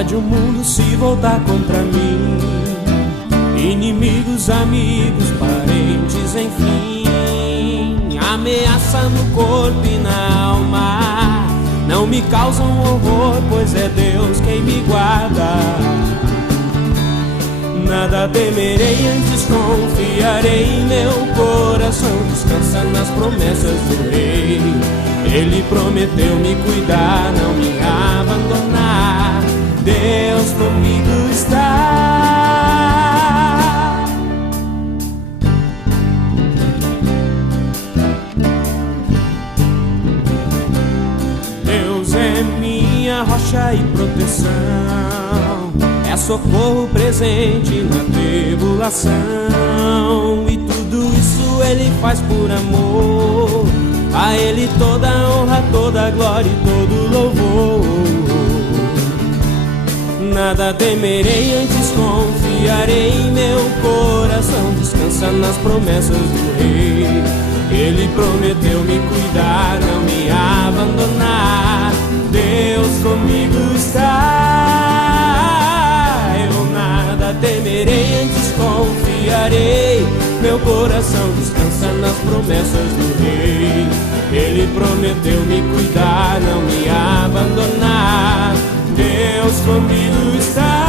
Pode o mundo se voltar contra mim, inimigos, amigos, parentes, enfim, ameaça no corpo e na alma não me causam horror, pois é Deus quem me guarda. Nada temerei, antes confiarei, meu coração descansa nas promessas do Rei. Ele prometeu me cuidar, não me abandonar. Deus comigo está. Deus é minha rocha e proteção, é socorro presente na tribulação. E tudo isso Ele faz por amor, a Ele toda a honra, toda a glória e todo louvor. Nada temerei, antes confiarei, meu coração descansa nas promessas do Rei. Ele prometeu me cuidar, não me abandonar. Deus comigo está. Eu nada temerei, antes confiarei, meu coração descansa nas promessas do Rei. Ele prometeu me cuidar, não me abandonar. Deus comigo está.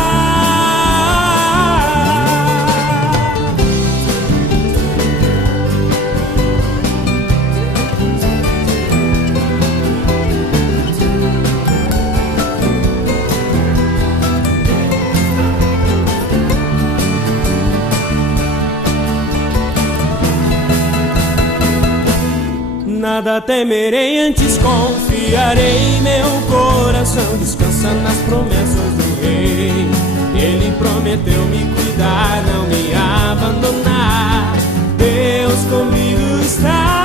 Nada temerei, antes confiarei, meu coração descansa nas promessas do Rei. Ele prometeu me cuidar, não me abandonar. Deus comigo está.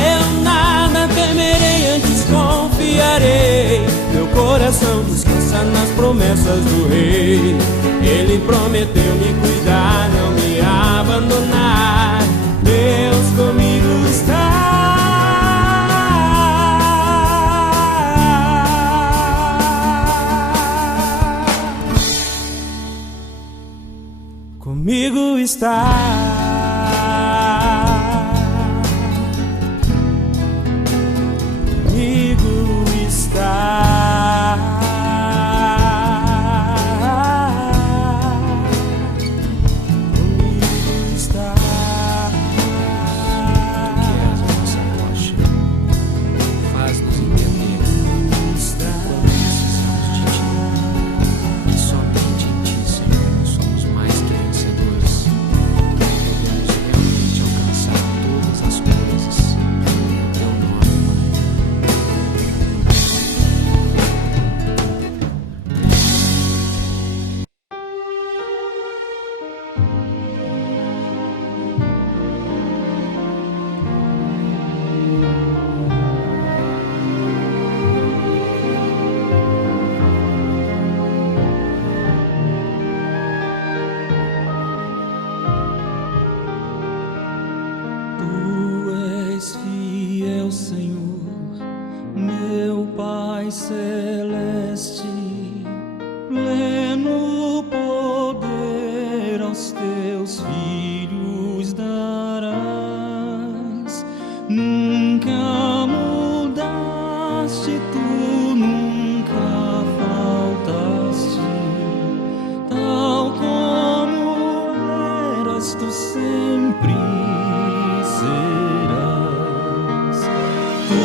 Eu nada temerei, antes confiarei, meu coração descansa nas promessas do Rei. Ele prometeu me cuidar, não me abandonar. Deus comigo está. Comigo está. Comigo está. Comigo está. Fiel Senhor, meu Pai celeste, pleno poder aos teus filhos darás. Nunca mudaste, tu nunca faltaste, tal como eras, tu sempre serás. Tu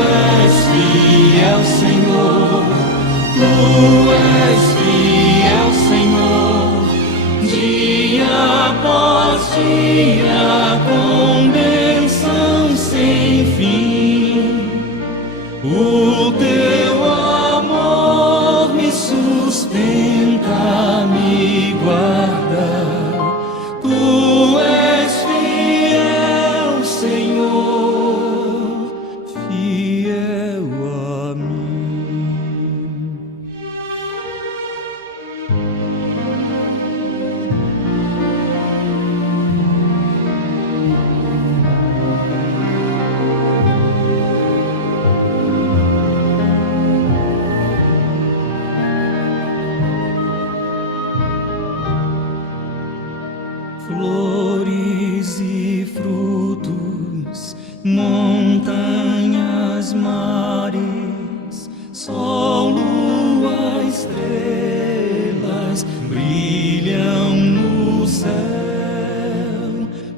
és fiel, Senhor. dia com bênção sem fim. O teu amor me sustenta, me guarda. Tu és fiel, Senhor, fiel a mim. Flores e frutos, montanhas, mares, sol, lua, estrelas brilham no céu.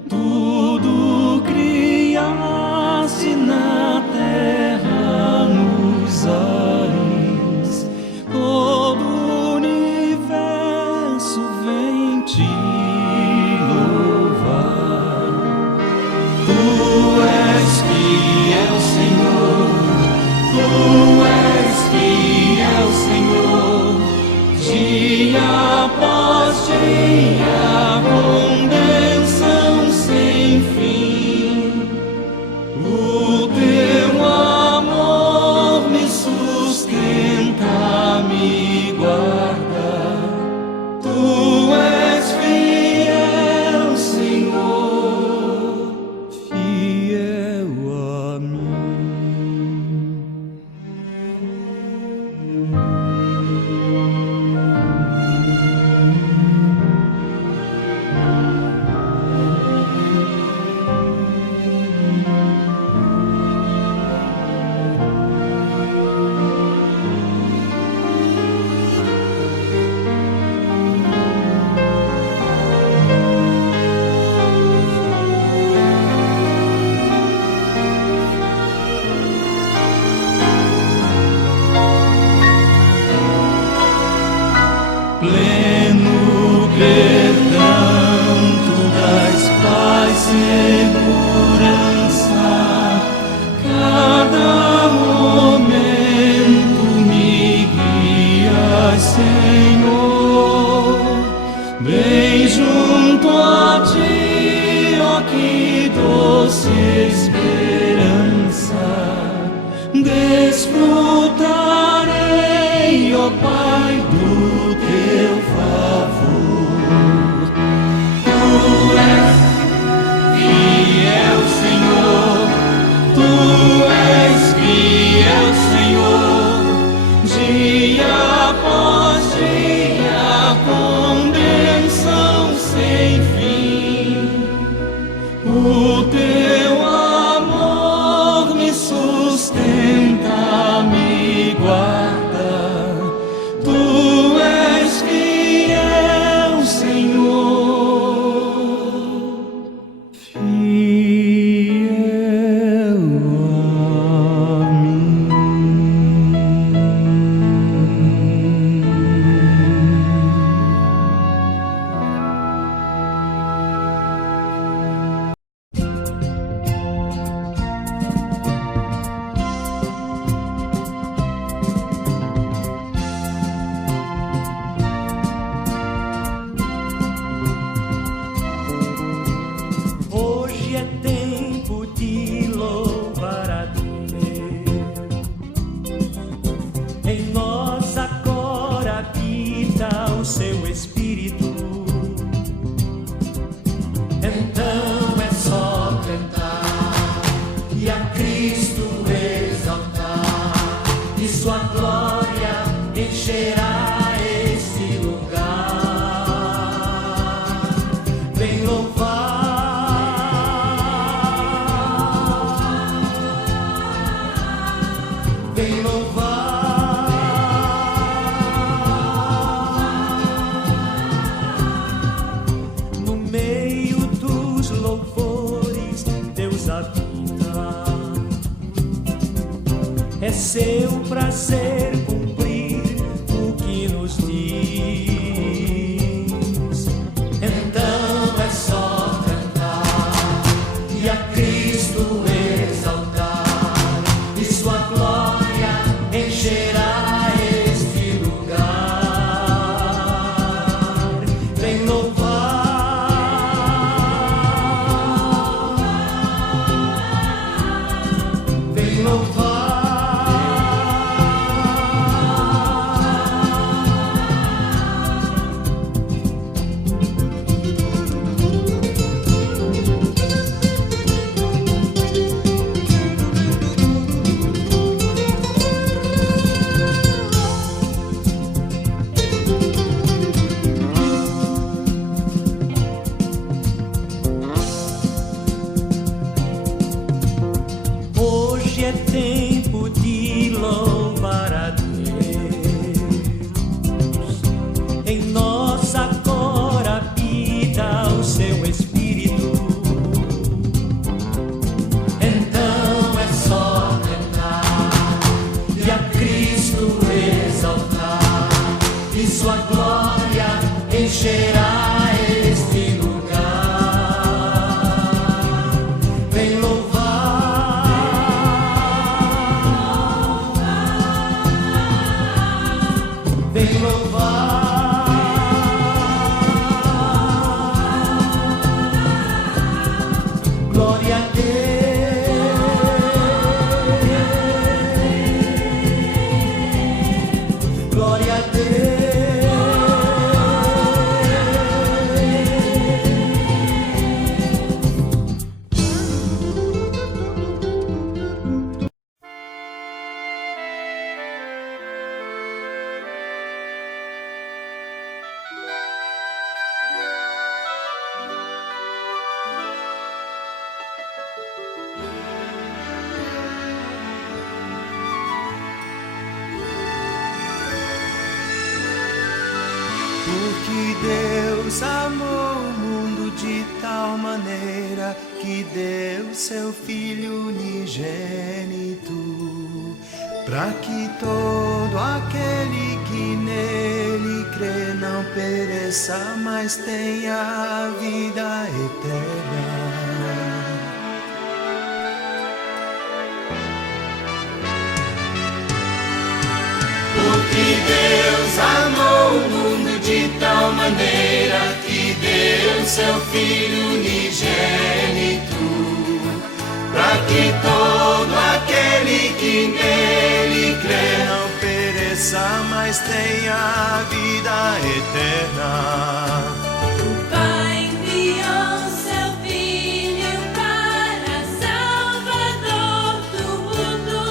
Tudo criaste na terra, nos ares, todo o universo vem te dia após dia com bênção sem fim. O teu amor me sustenta, me guarda. Tu és fiel, Senhor, fiel a mim. Pleno perdão, tu dás paz, segurança. Cada momento me guias, Senhor. Bem junto a ti, ó que doce esperança. Desfrutarei, ó Pai, do teu favor. Tu és fiel, Senhor. Tu és fiel, Senhor. Dia após dia com bênção sem fim. O teu amor me sustenta, me guarda. Tu és fiel, Senhor, fiel a mim. Hoje é tempo de louvar a Deus. Em nós agora habita o seu Espírito. Então é só cantar e a Cristo exaltar, e sua glória encherá esse lugar. Vem louvar, vem louvar. No meio dos louvores Deus habita. É seu prazer cumprir o que nos diz. Então é só cantar sua glória encherá este lugar. Vem louvar, vem louvar, glória a Deus, glória a Deus. Porque Deus amou o mundo de tal maneira que deu seu Filho unigênito, para que todo aquele que nele crê não pereça, mas tenha a vida eterna. Porque Deus amou o mundo de tal maneira que deu seu Filho unigênito, para que todo aquele que nele crê não pereça, mas tenha a vida eterna. O Pai enviou seu Filho para Salvador do mundo.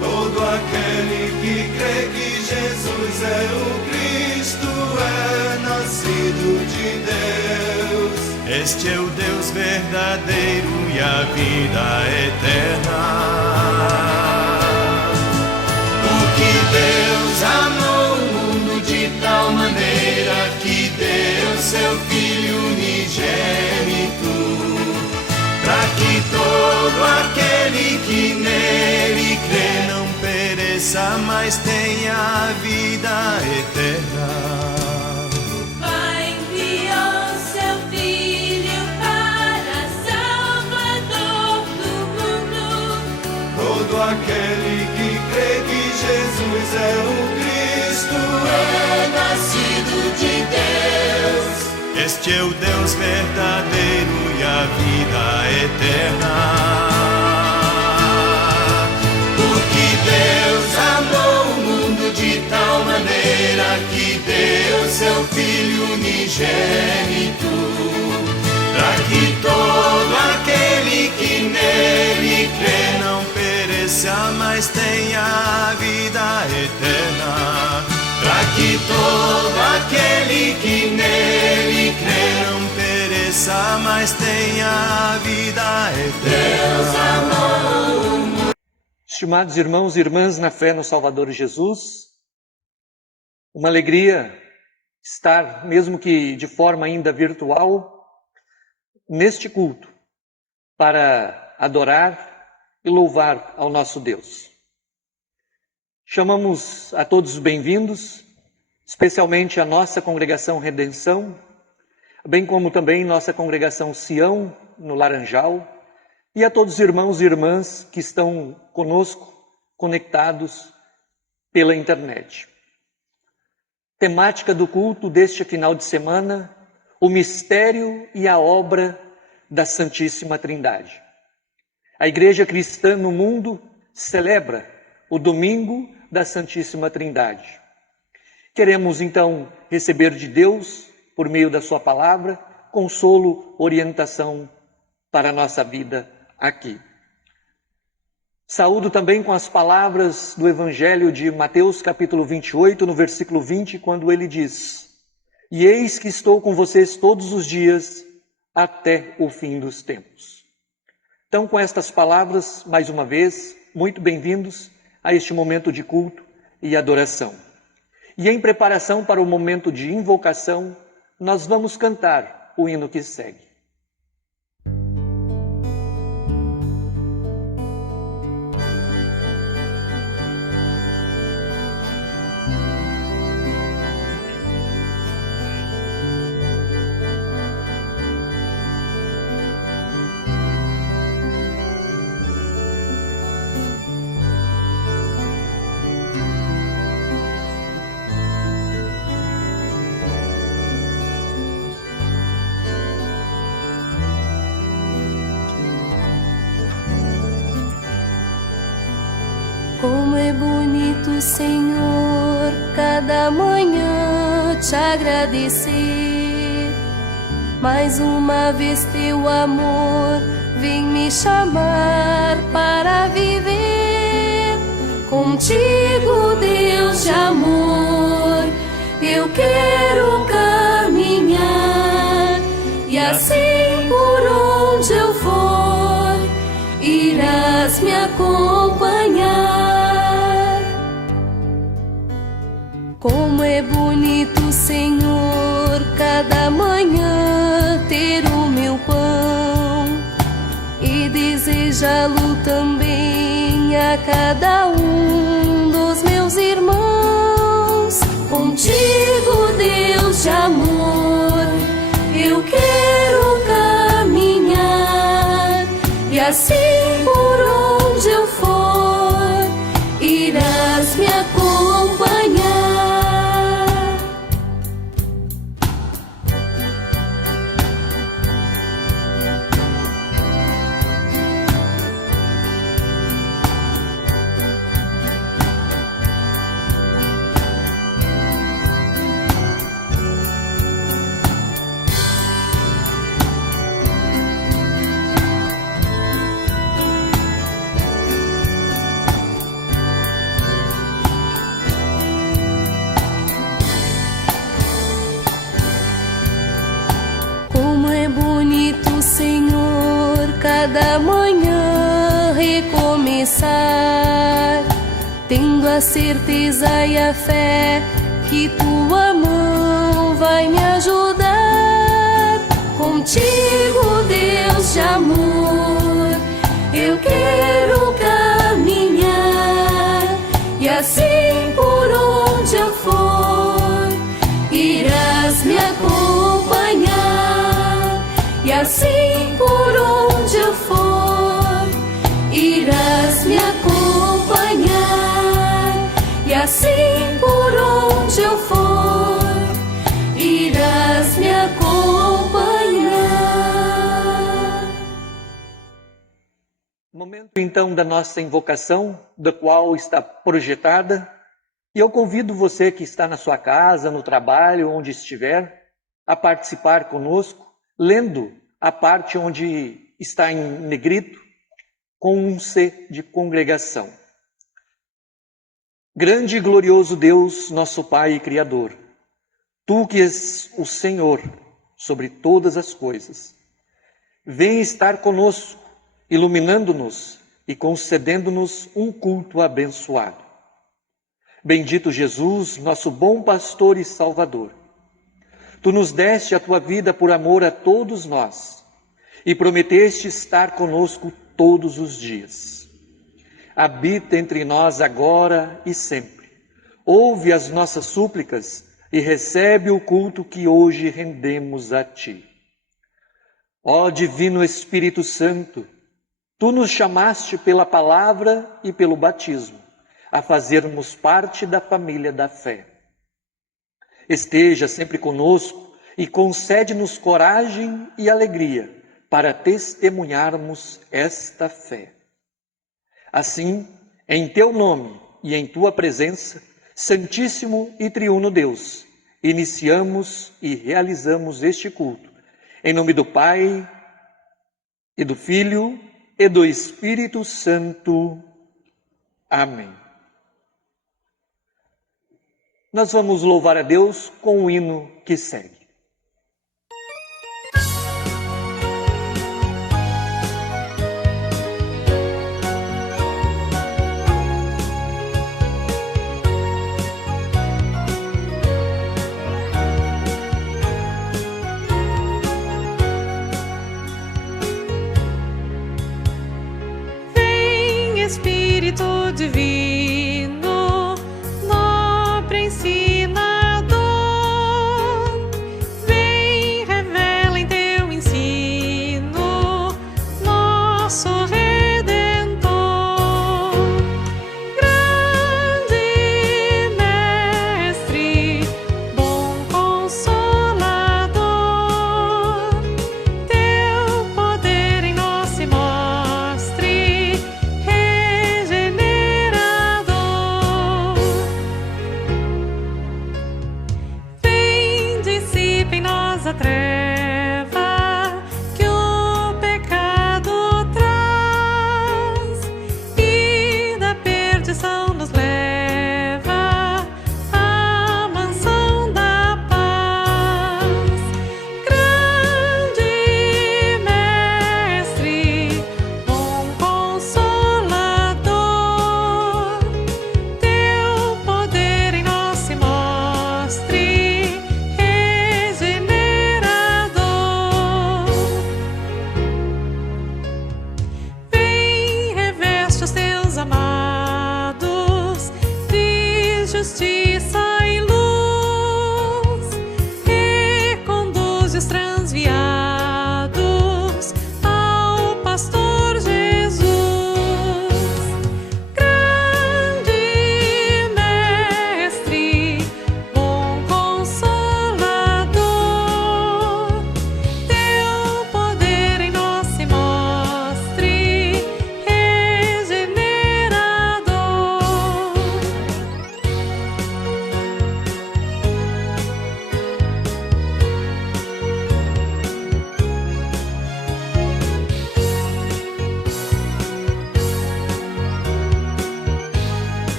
Todo aquele que crê que Jesus é o Cristo é nascido de Deus. Este é o Deus verdadeiro e a vida eterna. Porque Deus amou o mundo de tal maneira que deu seu Filho unigênito, para que todo aquele que nele crê não pereça, mas tenha a vida eterna. O Pai enviou seu Filho para Salvador do mundo. Todo aquele que crê que Jesus é o Cristo é nascido de Deus. Este é o Deus verdadeiro e a vida eterna. Porque Deus amou o mundo de tal maneira que deu seu Filho unigênito, para que todo aquele que nele crê não pereça, mas tenha a vida eterna. Para que todo aquele que nele crê não pereça, mas tenha a vida eterna. Estimados irmãos e irmãs na fé no Salvador Jesus, uma alegria estar, mesmo que de forma ainda virtual, neste culto para adorar e louvar ao nosso Deus. Chamamos a todos bem-vindos, especialmente a nossa congregação Redenção, bem como também nossa congregação Sião, no Laranjal, e a todos os irmãos e irmãs que estão conosco, conectados pela internet. Temática do culto deste final de semana, o mistério e a obra da Santíssima Trindade. A Igreja Cristã no mundo celebra o domingo da Santíssima Trindade. Queremos então receber de Deus, por meio da sua palavra, consolo, orientação para a nossa vida aqui. Saúdo também com as palavras do Evangelho de Mateus, capítulo 28, no versículo 20, quando ele diz: "E eis que estou com vocês todos os dias, até o fim dos tempos." Então, com estas palavras, mais uma vez, muito bem-vindos a este momento de culto e adoração. E em preparação para o momento de invocação, nós vamos cantar o hino que segue. bonito, Senhor, cada manhã te agradecer. Mais uma vez teu amor vem me chamar para viver. Contigo, Deus de amor, eu quero caminhar, e assim por onde eu for, irás me acompanhar. Como é bonito, Senhor, cada manhã ter o meu pão, e desejá-lo também a cada um dos meus irmãos. Contigo, Deus de amor, eu quero caminhar, e assim por onde eu for, irás me acompanhar. Senhor, cada manhã recomeçar, tendo a certeza e a fé que tua mão vai me ajudar. Contigo, Deus de amor, eu quero caminhar, e assim por onde eu for, irás me acompanhar. E assim por onde eu for, irás me acompanhar. E assim por onde eu for, irás me acompanhar. Momento então da nossa invocação, da qual está projetada, e eu convido você que está na sua casa, no trabalho, onde estiver, a participar conosco, lendo a parte onde está em negrito, com um C de congregação. Grande e glorioso Deus, nosso Pai e Criador, Tu que és o Senhor sobre todas as coisas, vem estar conosco, iluminando-nos e concedendo-nos um culto abençoado. Bendito Jesus, nosso bom pastor e Salvador, Tu nos deste a Tua vida por amor a todos nós e prometeste estar conosco todos os dias. Habita entre nós agora e sempre. Ouve as nossas súplicas e recebe o culto que hoje rendemos a Ti. Ó Divino Espírito Santo, Tu nos chamaste pela palavra e pelo batismo a fazermos parte da família da fé. Esteja sempre conosco e concede-nos coragem e alegria para testemunharmos esta fé. Assim, em Teu nome e em Tua presença, Santíssimo e Triuno Deus, iniciamos e realizamos este culto. Em nome do Pai, e do Filho, e do Espírito Santo. Amém. Nós vamos louvar a Deus com o hino que segue. Vem, Espírito Divino, nobre ensinador, a treva que o pecado traz e da perdição nos leva à mansão da paz. Grande Mestre, bom Consolador, teu poder em nós se mostre, regenerador. Vem, reveste os teus amados de justiça e luz, reconduze os transviados ao pastor Jesus. Grande Mestre, bom Consolador, teu poder em nós se mostre, regenerador.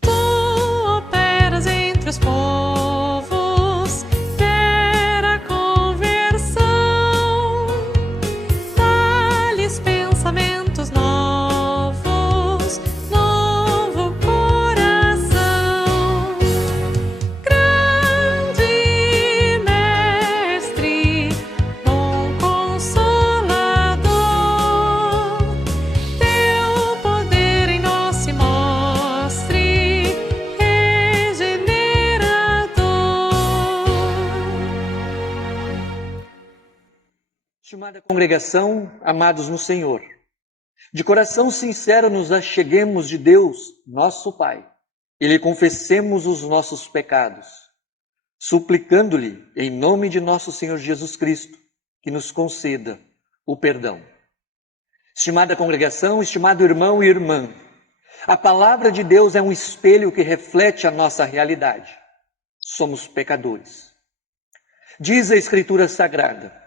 Tu operas entre os povos, gera conversão, dá-lhes pensamentos novos, novo coração. Grande Mestre, bom Consolador, teu poder em nós se mostre, regenerador. Estimada congregação, amados no Senhor, de coração sincero nos acheguemos de Deus, nosso Pai, e lhe confessemos os nossos pecados, suplicando-lhe, em nome de nosso Senhor Jesus Cristo, que nos conceda o perdão. Estimada congregação, estimado irmão e irmã, a palavra de Deus é um espelho que reflete a nossa realidade. Somos pecadores. Diz a Escritura Sagrada: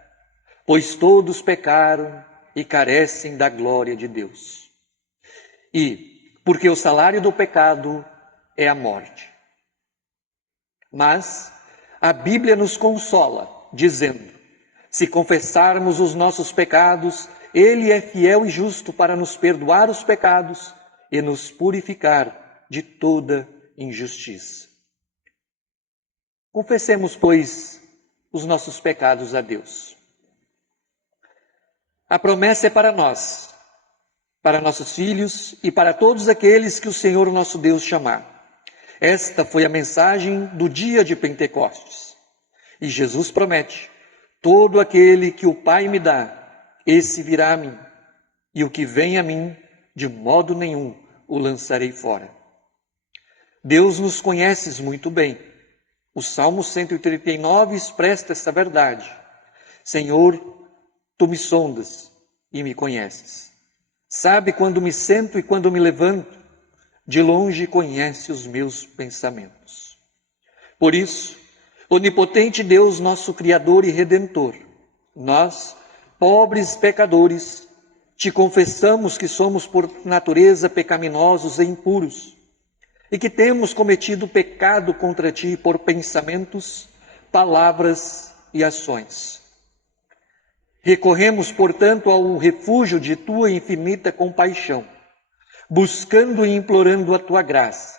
pois todos pecaram e carecem da glória de Deus. E porque o salário do pecado é a morte. Mas a Bíblia nos consola, dizendo: se confessarmos os nossos pecados, Ele é fiel e justo para nos perdoar os pecados e nos purificar de toda injustiça. Confessemos, pois, os nossos pecados a Deus. A promessa é para nós, para nossos filhos e para todos aqueles que o Senhor nosso Deus chamar. Esta foi a mensagem do dia de Pentecostes. E Jesus promete: todo aquele que o Pai me dá, esse virá a mim, e o que vem a mim, de modo nenhum o lançarei fora. Deus nos conhece muito bem. O Salmo 139 expressa essa verdade. Senhor, tu me sondas e me conheces. Sabe quando me sento e quando me levanto. De longe conhece os meus pensamentos. Por isso, onipotente Deus, nosso Criador e Redentor, nós, pobres pecadores, te confessamos que somos por natureza pecaminosos e impuros, e que temos cometido pecado contra ti por pensamentos, palavras e ações. Recorremos, portanto, ao refúgio de tua infinita compaixão, buscando e implorando a tua graça,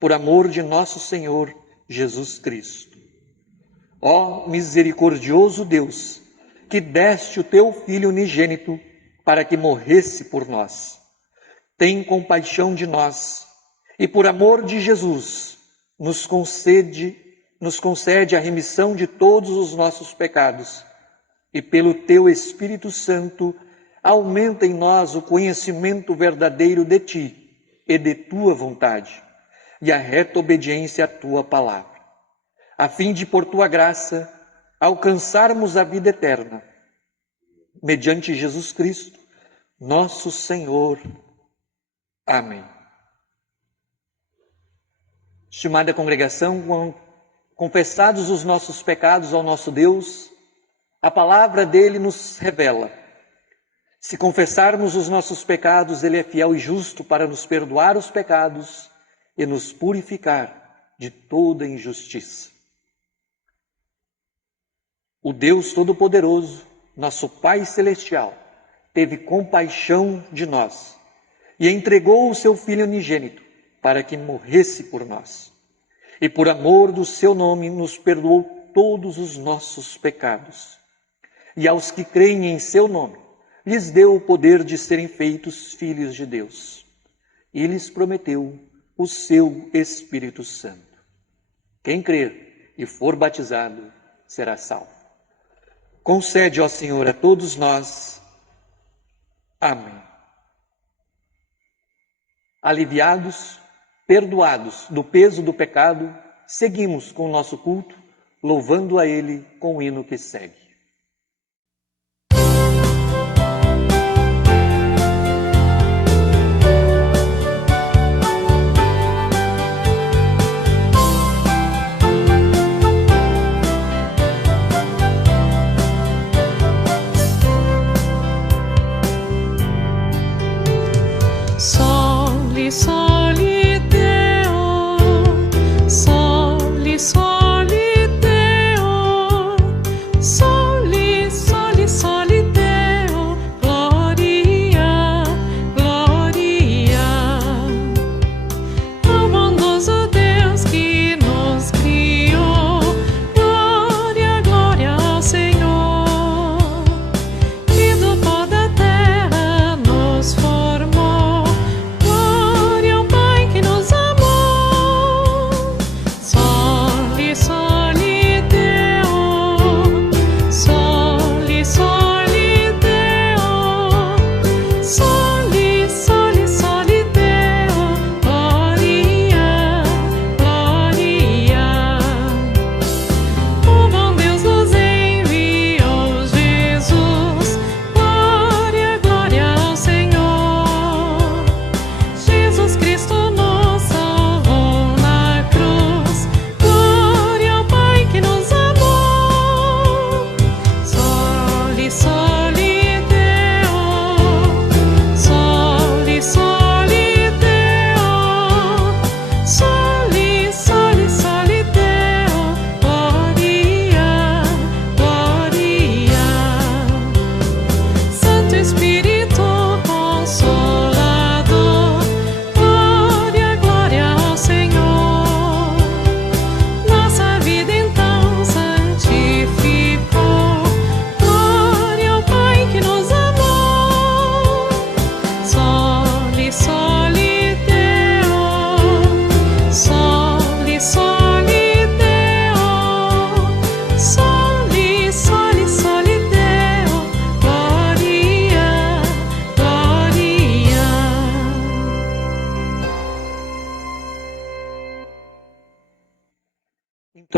por amor de nosso Senhor Jesus Cristo. Ó misericordioso Deus, que deste o teu Filho unigênito para que morresse por nós, tem compaixão de nós e, por amor de Jesus, nos concede a remissão de todos os nossos pecados, e pelo teu Espírito Santo aumenta em nós o conhecimento verdadeiro de ti e de tua vontade, e a reta obediência à tua palavra, a fim de, por tua graça, alcançarmos a vida eterna, mediante Jesus Cristo, nosso Senhor. Amém. Estimada congregação, confessados os nossos pecados ao nosso Deus, a palavra dele nos revela. Se confessarmos os nossos pecados, ele é fiel e justo para nos perdoar os pecados e nos purificar de toda injustiça. O Deus Todo-Poderoso, nosso Pai Celestial, teve compaixão de nós e entregou o seu Filho unigênito para que morresse por nós. E por amor do seu nome nos perdoou todos os nossos pecados. E aos que creem em seu nome, lhes deu o poder de serem feitos filhos de Deus. E lhes prometeu o seu Espírito Santo. Quem crer e for batizado será salvo. Concede, ó Senhor, a todos nós. Amém. Aliviados, perdoados do peso do pecado, seguimos com o nosso culto, louvando a Ele com o hino que segue. Soli, soli Deo, soli, soli Deo, soli, soli, soli Deo, gloria, gloria ao bondoso Deus que nos criou, glória, glória ao Senhor, que do pó da terra nos formou.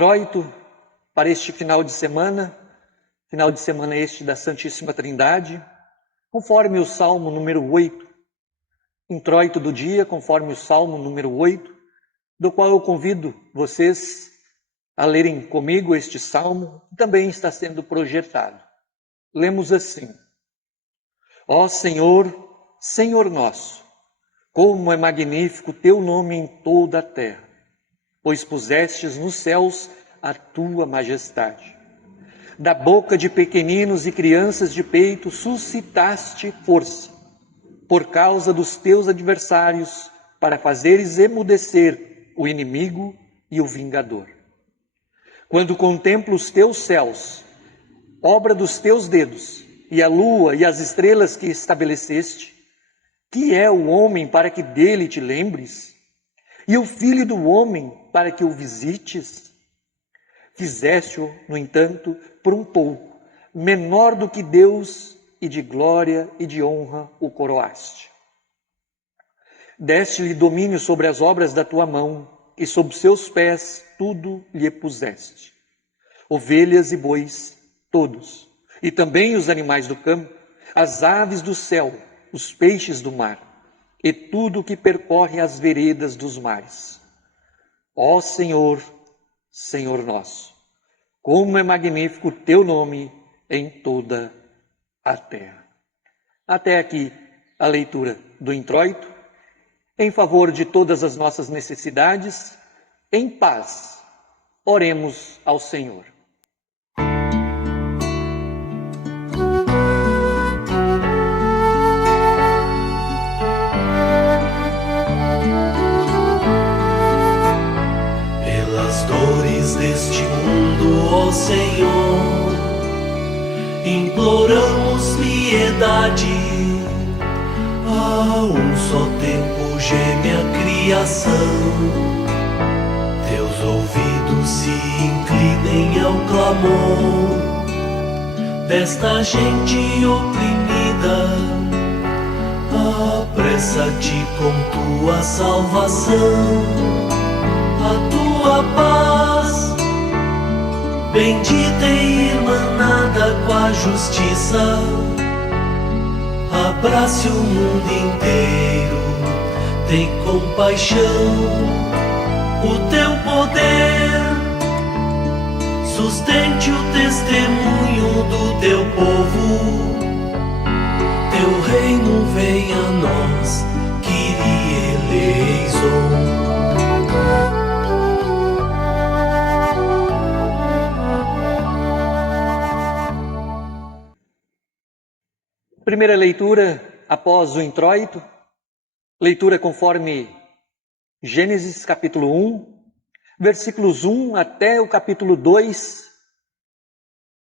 Introito para este final de semana este da Santíssima Trindade, conforme o Salmo número 8. Introito do dia, conforme o Salmo número 8, do qual eu convido vocês a lerem comigo este Salmo, que também está sendo projetado. Lemos assim: Ó Senhor, Senhor nosso, como é magnífico teu nome em toda a terra, pois pusestes nos céus a tua majestade. Da boca de pequeninos e crianças de peito suscitaste força, por causa dos teus adversários, para fazeres emudecer o inimigo e o vingador. Quando contemplo os teus céus, obra dos teus dedos, e a lua e as estrelas que estabeleceste, que é o homem para que dele te lembres? E o filho do homem para que o visites? Fizeste-o, no entanto, por um pouco, menor do que Deus, e de glória e de honra o coroaste. Deste-lhe domínio sobre as obras da tua mão, e sob seus pés tudo lhe puseste. Ovelhas e bois, todos, e também os animais do campo, as aves do céu, os peixes do mar, e tudo que percorre as veredas dos mares. Ó Senhor, Senhor nosso, como é magnífico o teu nome em toda a terra. Até aqui a leitura do introito, em favor de todas as nossas necessidades, em paz, oremos ao Senhor. Pelas dores deste mundo, ó Senhor, imploramos piedade. A um só tempo geme a criação, teus ouvidos se inclinem ao clamor desta gente oprimida. Apressa-te com tua salvação, a tua paz, bendita e irmanada com a justiça. Abrace o mundo inteiro, tem compaixão, o teu poder sustente o testemunho do teu povo. Teu reino venha a nós, Kyrie eleison. Primeira leitura após o introito, leitura conforme Gênesis capítulo 1, versículos 1 até o capítulo 2,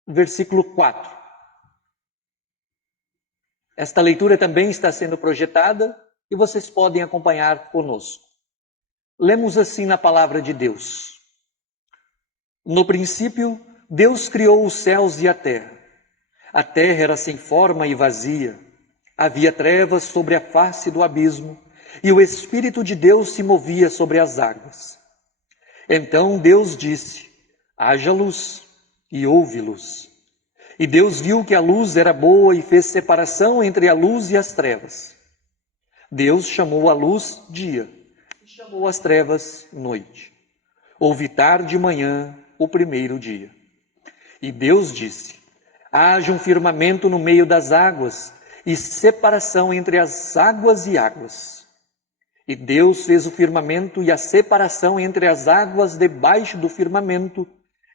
versículo 4. Esta leitura também está sendo projetada e vocês podem acompanhar conosco. Lemos assim na palavra de Deus. No princípio, Deus criou os céus e a terra. A terra era sem forma e vazia. Havia trevas sobre a face do abismo, e o Espírito de Deus se movia sobre as águas. Então Deus disse: haja luz, e houve luz. E Deus viu que a luz era boa e fez separação entre a luz e as trevas. Deus chamou a luz dia, e chamou as trevas noite. Houve tarde e manhã o primeiro dia. E Deus disse: haja um firmamento no meio das águas e separação entre as águas e águas. E Deus fez o firmamento e a separação entre as águas debaixo do firmamento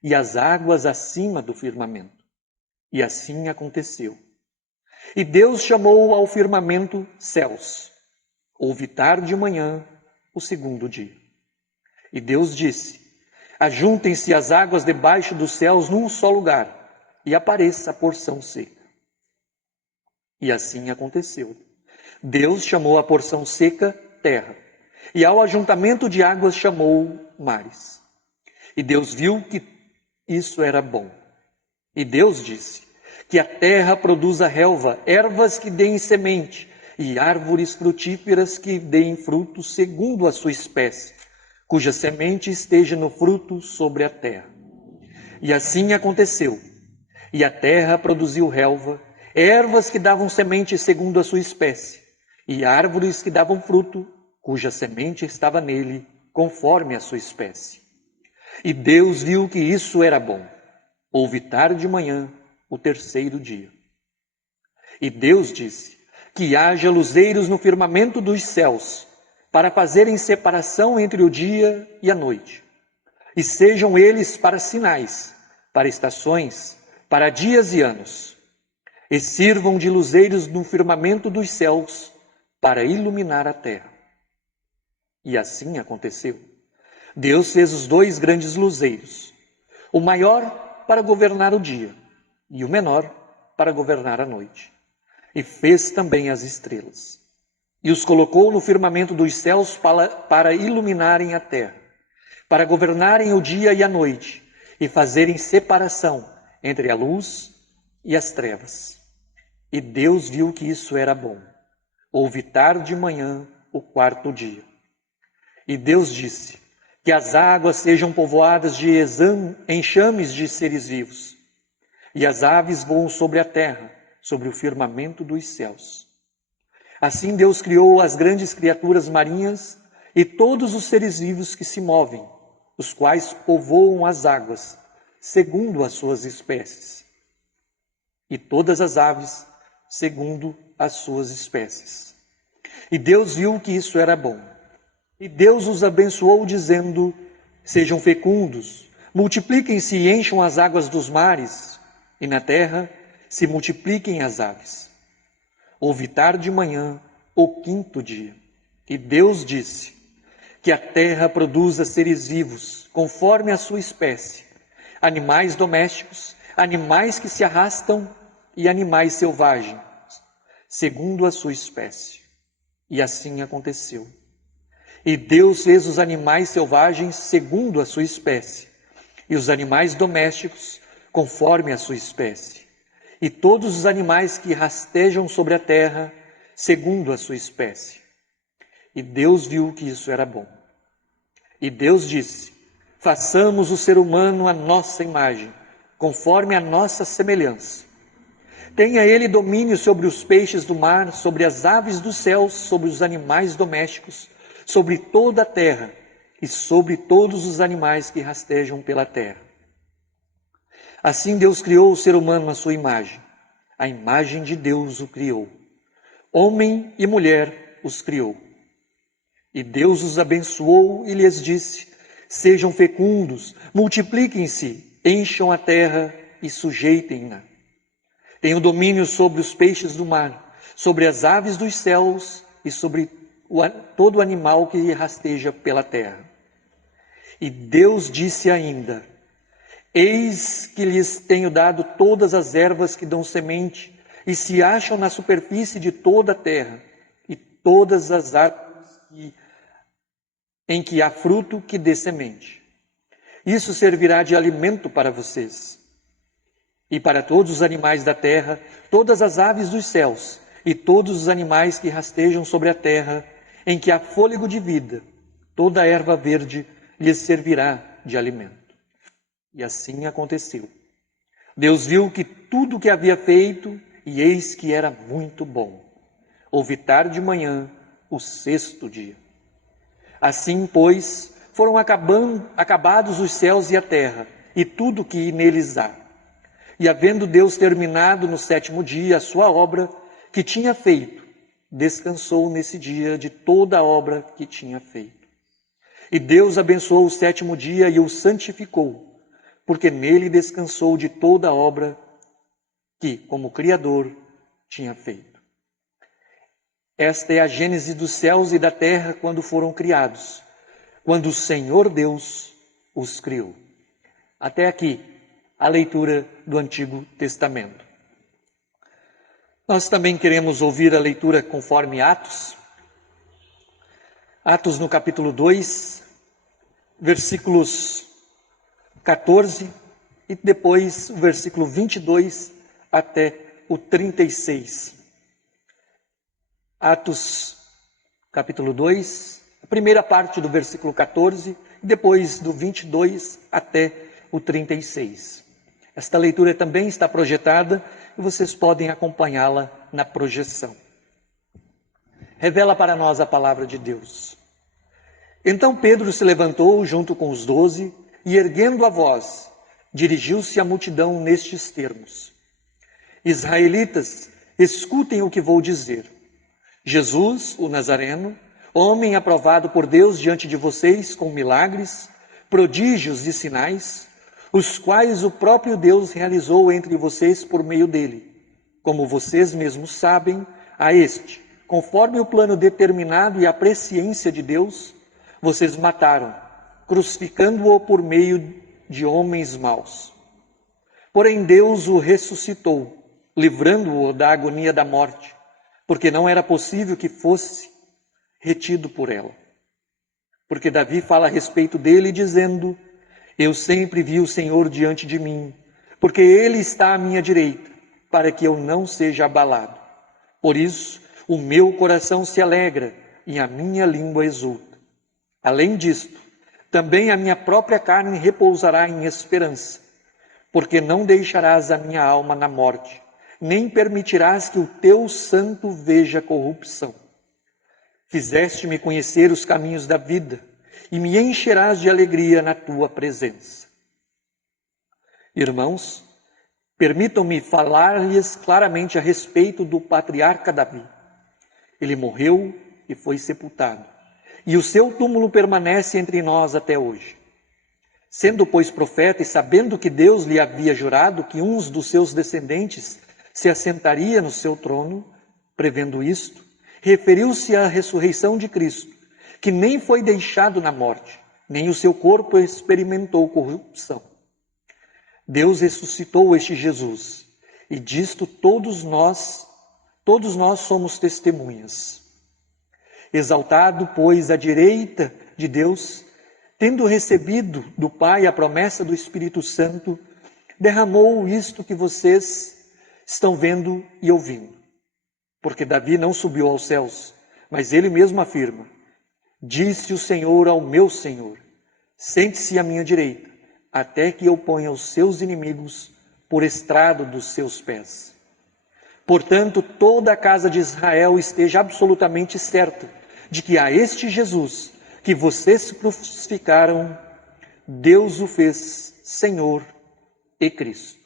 e as águas acima do firmamento. E assim aconteceu. E Deus chamou ao firmamento céus. Houve tarde e manhã o segundo dia. E Deus disse: ajuntem-se as águas debaixo dos céus num só lugar, e apareça a porção seca. E assim aconteceu. Deus chamou a porção seca terra, e ao ajuntamento de águas chamou mares. E Deus viu que isso era bom. E Deus disse: que a terra produza relva, ervas que deem semente, e árvores frutíferas que deem fruto segundo a sua espécie, cuja semente esteja no fruto sobre a terra. E assim aconteceu. E a terra produziu relva, ervas que davam semente segundo a sua espécie, e árvores que davam fruto, cuja semente estava nele, conforme a sua espécie. E Deus viu que isso era bom. Houve tarde e manhã o terceiro dia. E Deus disse: que haja luzeiros no firmamento dos céus, para fazerem separação entre o dia e a noite. E sejam eles para sinais, para estações, para dias e anos, e sirvam de luzeiros no firmamento dos céus para iluminar a terra. E assim aconteceu. Deus fez os dois grandes luzeiros, o maior para governar o dia e o menor para governar a noite. E fez também as estrelas. E os colocou no firmamento dos céus para iluminarem a terra, para governarem o dia e a noite, e fazerem separação entre a luz e as trevas. E Deus viu que isso era bom. Houve tarde e manhã o quarto dia. E Deus disse: que as águas sejam povoadas de enxames de seres vivos, e as aves voam sobre a terra, sobre o firmamento dos céus. Assim Deus criou as grandes criaturas marinhas e todos os seres vivos que se movem os quais povoam as águas, segundo as suas espécies, e todas as aves, segundo as suas espécies. E Deus viu que isso era bom. E Deus os abençoou, dizendo: sejam fecundos, multipliquem-se e encham as águas dos mares, e na terra se multipliquem as aves. Houve tarde e manhã, o quinto dia. E Deus disse: que a terra produza seres vivos, conforme a sua espécie, animais domésticos, animais que se arrastam e animais selvagens, segundo a sua espécie. E assim aconteceu. E Deus fez os animais selvagens segundo a sua espécie, e os animais domésticos conforme a sua espécie, e todos os animais que rastejam sobre a terra segundo a sua espécie. E Deus viu que isso era bom. E Deus disse: façamos o ser humano à nossa imagem, conforme a nossa semelhança. Tenha ele domínio sobre os peixes do mar, sobre as aves dos céus, sobre os animais domésticos, sobre toda a terra e sobre todos os animais que rastejam pela terra. Assim Deus criou o ser humano à sua imagem. A imagem de Deus o criou. Homem e mulher os criou. E Deus os abençoou e lhes disse: sejam fecundos, multipliquem-se, encham a terra e sujeitem-na. Tenham domínio sobre os peixes do mar, sobre as aves dos céus e sobre todo animal que rasteja pela terra. E Deus disse ainda: eis que lhes tenho dado todas as ervas que dão semente e se acham na superfície de toda a terra, e todas as árvores em que há fruto que dê semente. Isso servirá de alimento para vocês. E para todos os animais da terra, todas as aves dos céus, e todos os animais que rastejam sobre a terra, em que há fôlego de vida, toda a erva verde lhes servirá de alimento. E assim aconteceu. Deus viu que tudo o que havia feito, e eis que era muito bom. Houve tarde e manhã, o sexto dia. Assim, pois, foram acabados os céus e a terra, e tudo o que neles há. E havendo Deus terminado no sétimo dia a sua obra que tinha feito, descansou nesse dia de toda a obra que tinha feito. E Deus abençoou o sétimo dia e o santificou, porque nele descansou de toda a obra que, como Criador, tinha feito. Esta é a gênese dos céus e da terra quando foram criados, quando o Senhor Deus os criou. Até aqui a leitura do Antigo Testamento. Nós também queremos ouvir a leitura conforme Atos. Atos no capítulo 2, versículos 14 e depois o versículo 22 até o 36. Atos capítulo 2, a primeira parte do versículo 14 e depois do 22 até o 36. Esta leitura também está projetada e vocês podem acompanhá-la na projeção. Revela para nós a palavra de Deus. Então Pedro se levantou junto com os 12 e, erguendo a voz, dirigiu-se à multidão nestes termos: Israelitas, escutem o que vou dizer. Jesus, o Nazareno, homem aprovado por Deus diante de vocês com milagres, prodígios e sinais, os quais o próprio Deus realizou entre vocês por meio dele. Como vocês mesmos sabem, a este, conforme o plano determinado e a presciência de Deus, vocês mataram, crucificando-o por meio de homens maus. Porém Deus o ressuscitou, livrando-o da agonia da morte, porque não era possível que fosse retido por ela. Porque Davi fala a respeito dele, dizendo: eu sempre vi o Senhor diante de mim, porque Ele está à minha direita, para que eu não seja abalado. Por isso, o meu coração se alegra e a minha língua exulta. Além disto, também a minha própria carne repousará em esperança, porque não deixarás a minha alma na morte, nem permitirás que o teu santo veja corrupção. Fizeste-me conhecer os caminhos da vida, e me encherás de alegria na tua presença. Irmãos, permitam-me falar-lhes claramente a respeito do patriarca Davi. Ele morreu e foi sepultado, e o seu túmulo permanece entre nós até hoje. Sendo, pois, profeta e sabendo que Deus lhe havia jurado que uns dos seus descendentes se assentaria no seu trono, prevendo isto, referiu-se à ressurreição de Cristo, que nem foi deixado na morte, nem o seu corpo experimentou corrupção. Deus ressuscitou este Jesus, e disto todos nós somos testemunhas. Exaltado, pois, à direita de Deus, tendo recebido do Pai a promessa do Espírito Santo, derramou isto que vocês estão vendo e ouvindo. Porque Davi não subiu aos céus, mas ele mesmo afirma: disse o Senhor ao meu Senhor, sente-se à minha direita, até que eu ponha os seus inimigos por estrado dos seus pés. Portanto, toda a casa de Israel esteja absolutamente certa de que a este Jesus, que vocês crucificaram, Deus o fez Senhor e Cristo.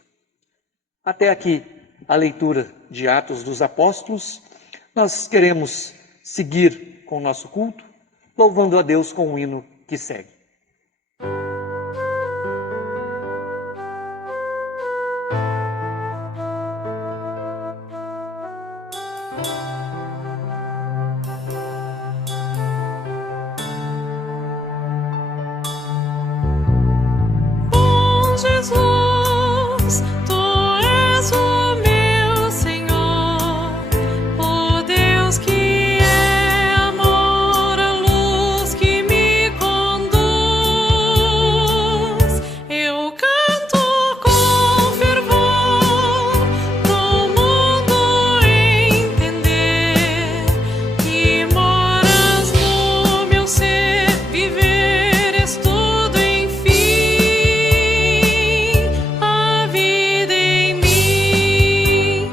Até aqui a leitura de Atos dos Apóstolos. Nós queremos seguir com o nosso culto, louvando a Deus com o hino que segue. Jesus, tu és o meu Senhor, o Deus que é amor, a luz que me conduz. Eu canto com fervor pro mundo entender que moras no meu ser, viveres tudo enfim. A vida em mim,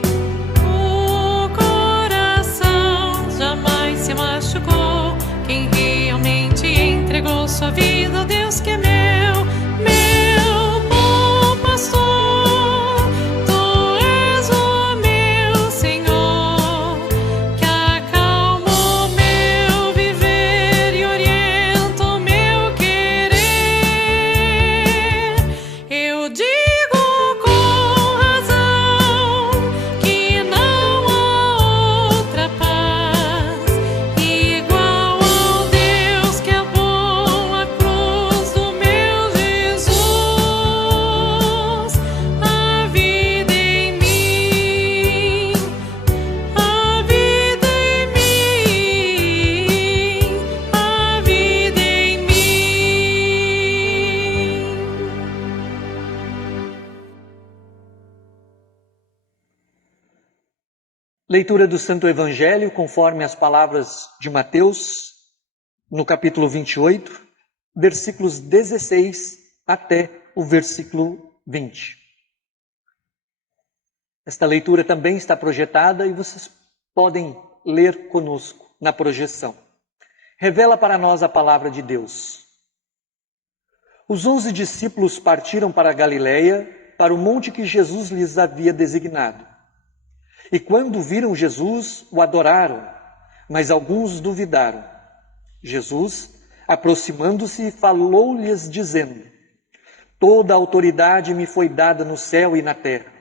o coração jamais se machucou. Quem realmente entregou sua vida ao Deus que é meu bom pastor. Tu és o meu Senhor, que acalma o meu viver e orienta o meu querer. Eu digo com razão que não há outra paz igual ao Deus que é bom, a cruz do meu Jesus. A vida em mim, a vida em mim, a vida em mim. Leitura do Santo Evangelho, conforme as palavras de Mateus, no capítulo 28, versículos 16 até o versículo 20. Esta leitura também está projetada e vocês podem ler conosco na projeção. Revela para nós a palavra de Deus. Os 11 discípulos partiram para a Galileia, para o monte que Jesus lhes havia designado. E quando viram Jesus, o adoraram, mas alguns duvidaram. Jesus, aproximando-se, falou-lhes dizendo: toda a autoridade me foi dada no céu e na terra.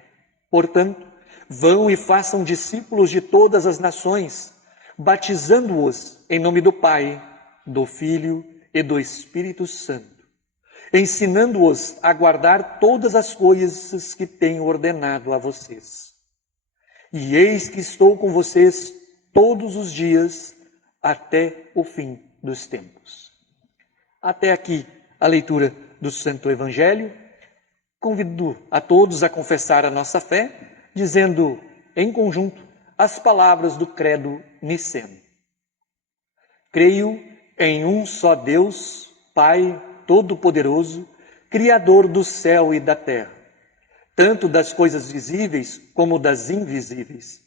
Portanto, vão e façam discípulos de todas as nações, batizando-os em nome do Pai, do Filho e do Espírito Santo, ensinando-os a guardar todas as coisas que tenho ordenado a vocês. E eis que estou com vocês todos os dias até o fim dos tempos. Até aqui a leitura do Santo Evangelho. Convido a todos a confessar a nossa fé, dizendo em conjunto as palavras do Credo Niceno. Creio em um só Deus, Pai Todo-Poderoso, Criador do céu e da terra, tanto das coisas visíveis como das invisíveis,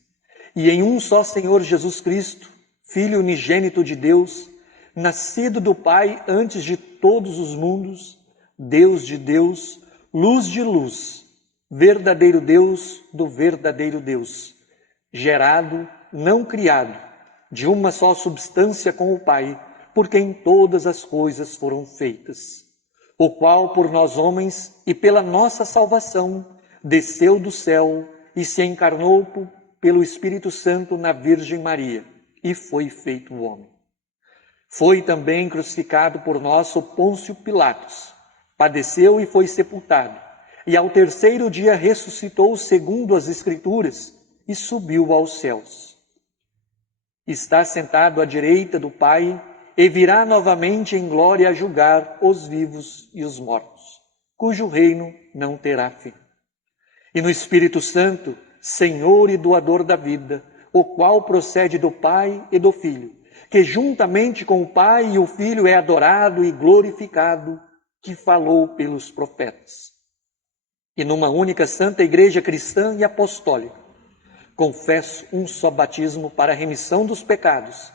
e em um só Senhor Jesus Cristo, Filho unigênito de Deus, nascido do Pai antes de todos os mundos, Deus de Deus, luz de luz, verdadeiro Deus do verdadeiro Deus, gerado, não criado, de uma só substância com o Pai, por quem todas as coisas foram feitas, o qual por nós homens e pela nossa salvação desceu do céu e se encarnou pelo Espírito Santo na Virgem Maria e foi feito homem. Foi também crucificado por nós sob Pôncio Pilatos, padeceu e foi sepultado, e ao terceiro dia ressuscitou segundo as Escrituras e subiu aos céus. Está sentado à direita do Pai e virá novamente em glória a julgar os vivos e os mortos, cujo reino não terá fim. E no Espírito Santo, Senhor e doador da vida, o qual procede do Pai e do Filho, que juntamente com o Pai e o Filho é adorado e glorificado, que falou pelos profetas. E numa única santa igreja cristã e apostólica, confesso um só batismo para a remissão dos pecados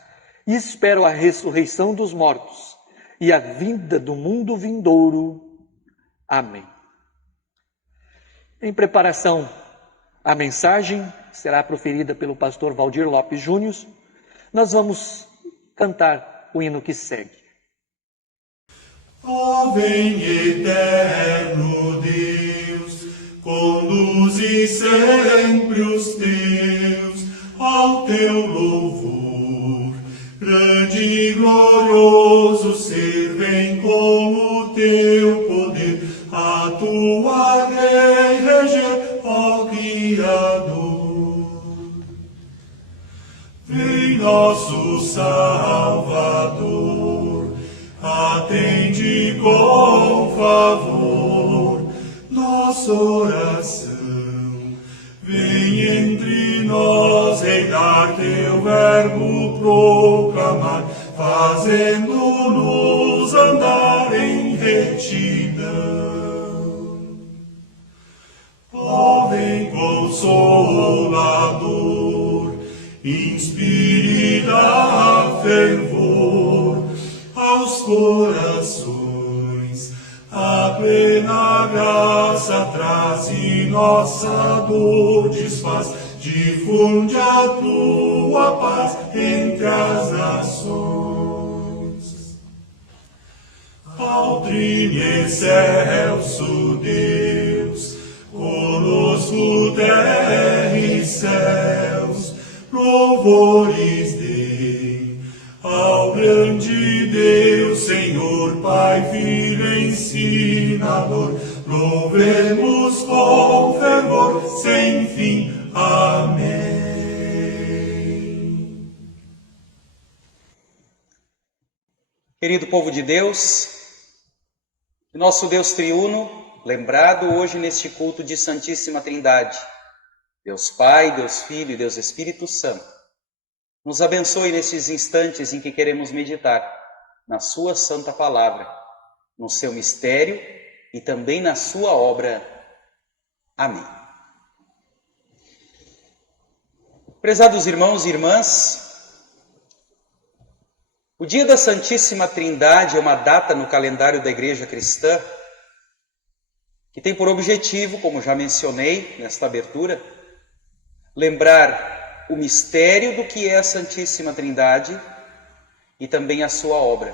e espero a ressurreição dos mortos e a vinda do mundo vindouro. Amém. Em preparação à mensagem, será proferida pelo pastor Valdir Lopes Júnior, nós vamos cantar o hino que segue. Ó, vem eterno Deus, conduze sempre os teus ao teu louvor. Grande e glorioso ser, vem com o teu poder, a tua lei reger, ó Criador. Vem nosso Salvador, atende com favor nossa oração. Vem entre nós reinar, teu verbo proclamar, fazendo-nos andar em retidão. Ó, vem Consolador, inspire a fervor aos corações, a plena graça traz e nossa dor desfaz, difunde a tua paz entre as nações. Ao Trino excelso Deus, conosco terra e céus, louvores deem ao grande Deus, Senhor, Pai, Filho, ensinador. Louvemos com fervor sem fim. Amém. Querido povo de Deus, nosso Deus triuno, lembrado hoje neste culto de Santíssima Trindade, Deus Pai, Deus Filho e Deus Espírito Santo, nos abençoe nesses instantes em que queremos meditar na sua santa palavra, no seu mistério e também na sua obra. Amém. Prezados irmãos e irmãs, o dia da Santíssima Trindade é uma data no calendário da Igreja Cristã que tem por objetivo, como já mencionei nesta abertura, lembrar o mistério do que é a Santíssima Trindade e também a sua obra.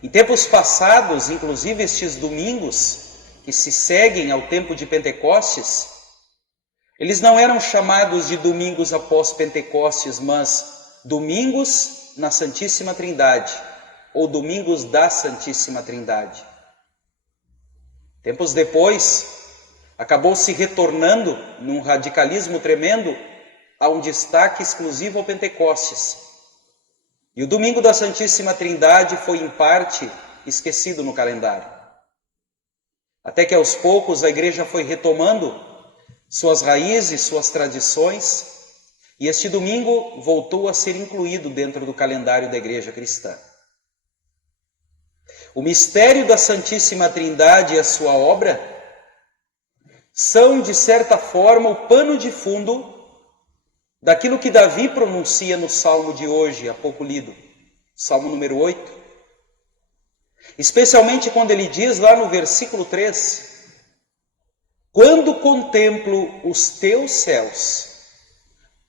Em tempos passados, inclusive estes domingos que se seguem ao tempo de Pentecostes, eles não eram chamados de domingos após Pentecostes, mas domingos na Santíssima Trindade, ou domingos da Santíssima Trindade. Tempos depois, acabou se retornando, num radicalismo tremendo, a um destaque exclusivo ao Pentecostes. E o domingo da Santíssima Trindade foi, em parte, esquecido no calendário. Até que aos poucos a Igreja foi retomando suas raízes, suas tradições, e este domingo voltou a ser incluído dentro do calendário da Igreja Cristã. O mistério da Santíssima Trindade e a sua obra são, de certa forma, o pano de fundo daquilo que Davi pronuncia no Salmo de hoje, há pouco lido. Salmo número 8. Especialmente quando ele diz lá no versículo 3: quando contemplo os teus céus,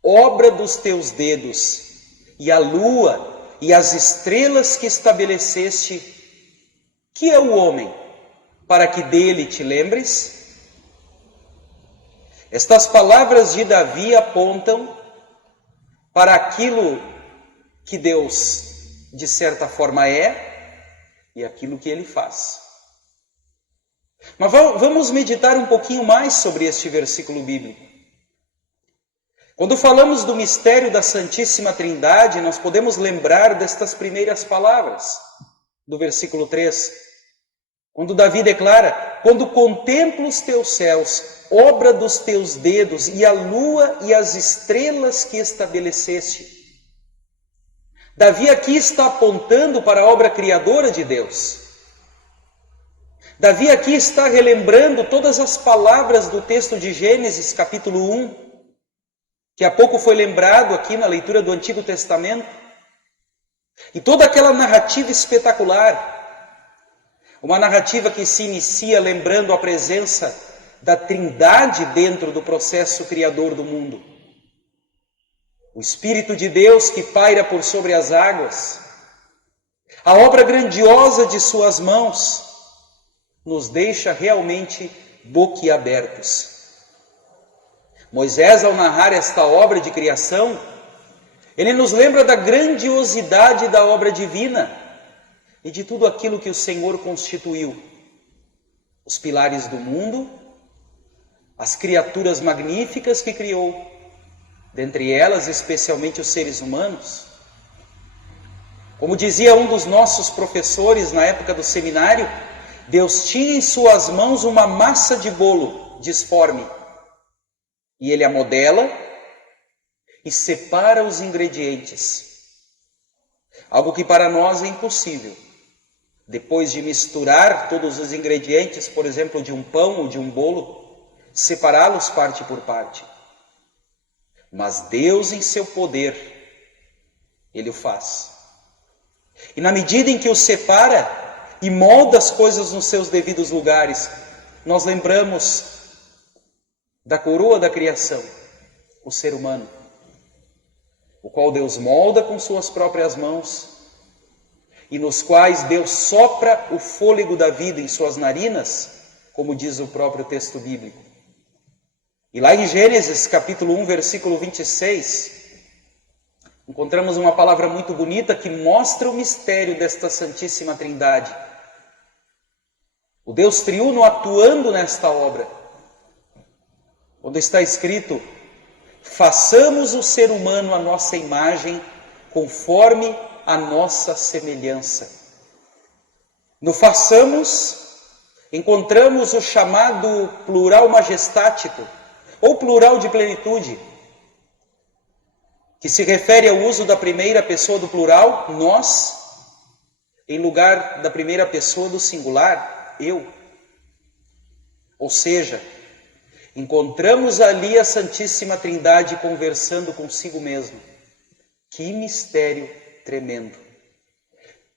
obra dos teus dedos, e a lua e as estrelas que estabeleceste, que é o homem, para que dele te lembres? Estas palavras de Davi apontam para aquilo que Deus, de certa forma, é e aquilo que ele faz. Mas vamos meditar um pouquinho mais sobre este versículo bíblico. Quando falamos do mistério da Santíssima Trindade, nós podemos lembrar destas primeiras palavras do versículo 3, quando Davi declara: quando contemplo os teus céus, obra dos teus dedos, e a lua e as estrelas que estabeleceste. Davi aqui está apontando para a obra criadora de Deus. Davi aqui está relembrando todas as palavras do texto de Gênesis, capítulo 1, que há pouco foi lembrado aqui na leitura do Antigo Testamento, e toda aquela narrativa espetacular, uma narrativa que se inicia lembrando a presença da Trindade dentro do processo criador do mundo. O Espírito de Deus que paira por sobre as águas, a obra grandiosa de suas mãos, nos deixa realmente boquiabertos. Moisés, ao narrar esta obra de criação, ele nos lembra da grandiosidade da obra divina e de tudo aquilo que o Senhor constituiu. Os pilares do mundo, as criaturas magníficas que criou, dentre elas especialmente os seres humanos. Como dizia um dos nossos professores na época do seminário, Deus tinha em suas mãos uma massa de bolo disforme, e ele a modela e separa os ingredientes. Algo que para nós é impossível. Depois de misturar todos os ingredientes, por exemplo, de um pão ou de um bolo, separá-los parte por parte. Mas Deus, em seu poder, Ele o faz. E na medida em que o separa e molda as coisas nos seus devidos lugares, nós lembramos da coroa da criação, o ser humano, o qual Deus molda com suas próprias mãos e nos quais Deus sopra o fôlego da vida em suas narinas, como diz o próprio texto bíblico. E lá em Gênesis, capítulo 1, versículo 26, encontramos uma palavra muito bonita que mostra o mistério desta Santíssima Trindade. O Deus triuno atuando nesta obra. Quando está escrito: façamos o ser humano à nossa imagem, conforme a nossa semelhança. No façamos, encontramos o chamado plural majestático, ou plural de plenitude, que se refere ao uso da primeira pessoa do plural, nós, em lugar da primeira pessoa do singular, eu. Ou seja, encontramos ali a Santíssima Trindade conversando consigo mesmo. Que mistério tremendo!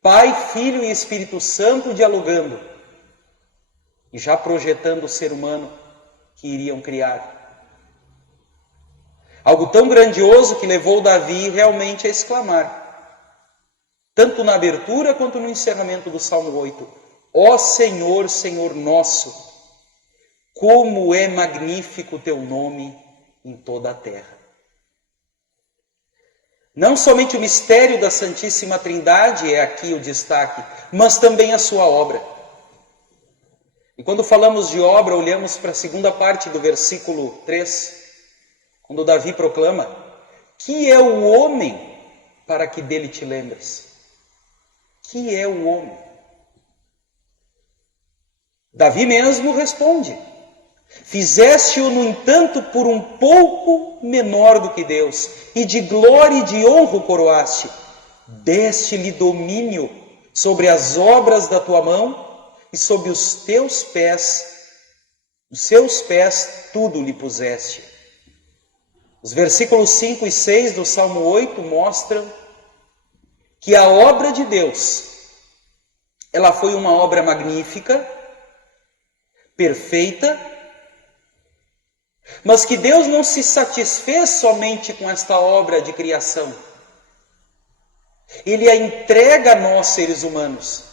Pai, Filho e Espírito Santo dialogando e já projetando o ser humano que iriam criar. Algo tão grandioso que levou Davi realmente a exclamar, tanto na abertura quanto no encerramento do Salmo 8, ó Senhor, Senhor nosso, como é magnífico o teu nome em toda a terra. Não somente o mistério da Santíssima Trindade é aqui o destaque, mas também a sua obra. E quando falamos de obra, olhamos para a segunda parte do versículo 3, quando Davi proclama: que é o homem para que dele te lembres? Que é o homem? Davi mesmo responde: fizeste-o, no entanto, por um pouco menor do que Deus, e de glória e de honra o coroaste. Deste-lhe domínio sobre as obras da tua mão, e sob os seus pés tudo lhe puseste. Os versículos 5 e 6 do Salmo 8 mostram que a obra de Deus, ela foi uma obra magnífica, perfeita, mas que Deus não se satisfez somente com esta obra de criação. Ele a entrega a nós, seres humanos.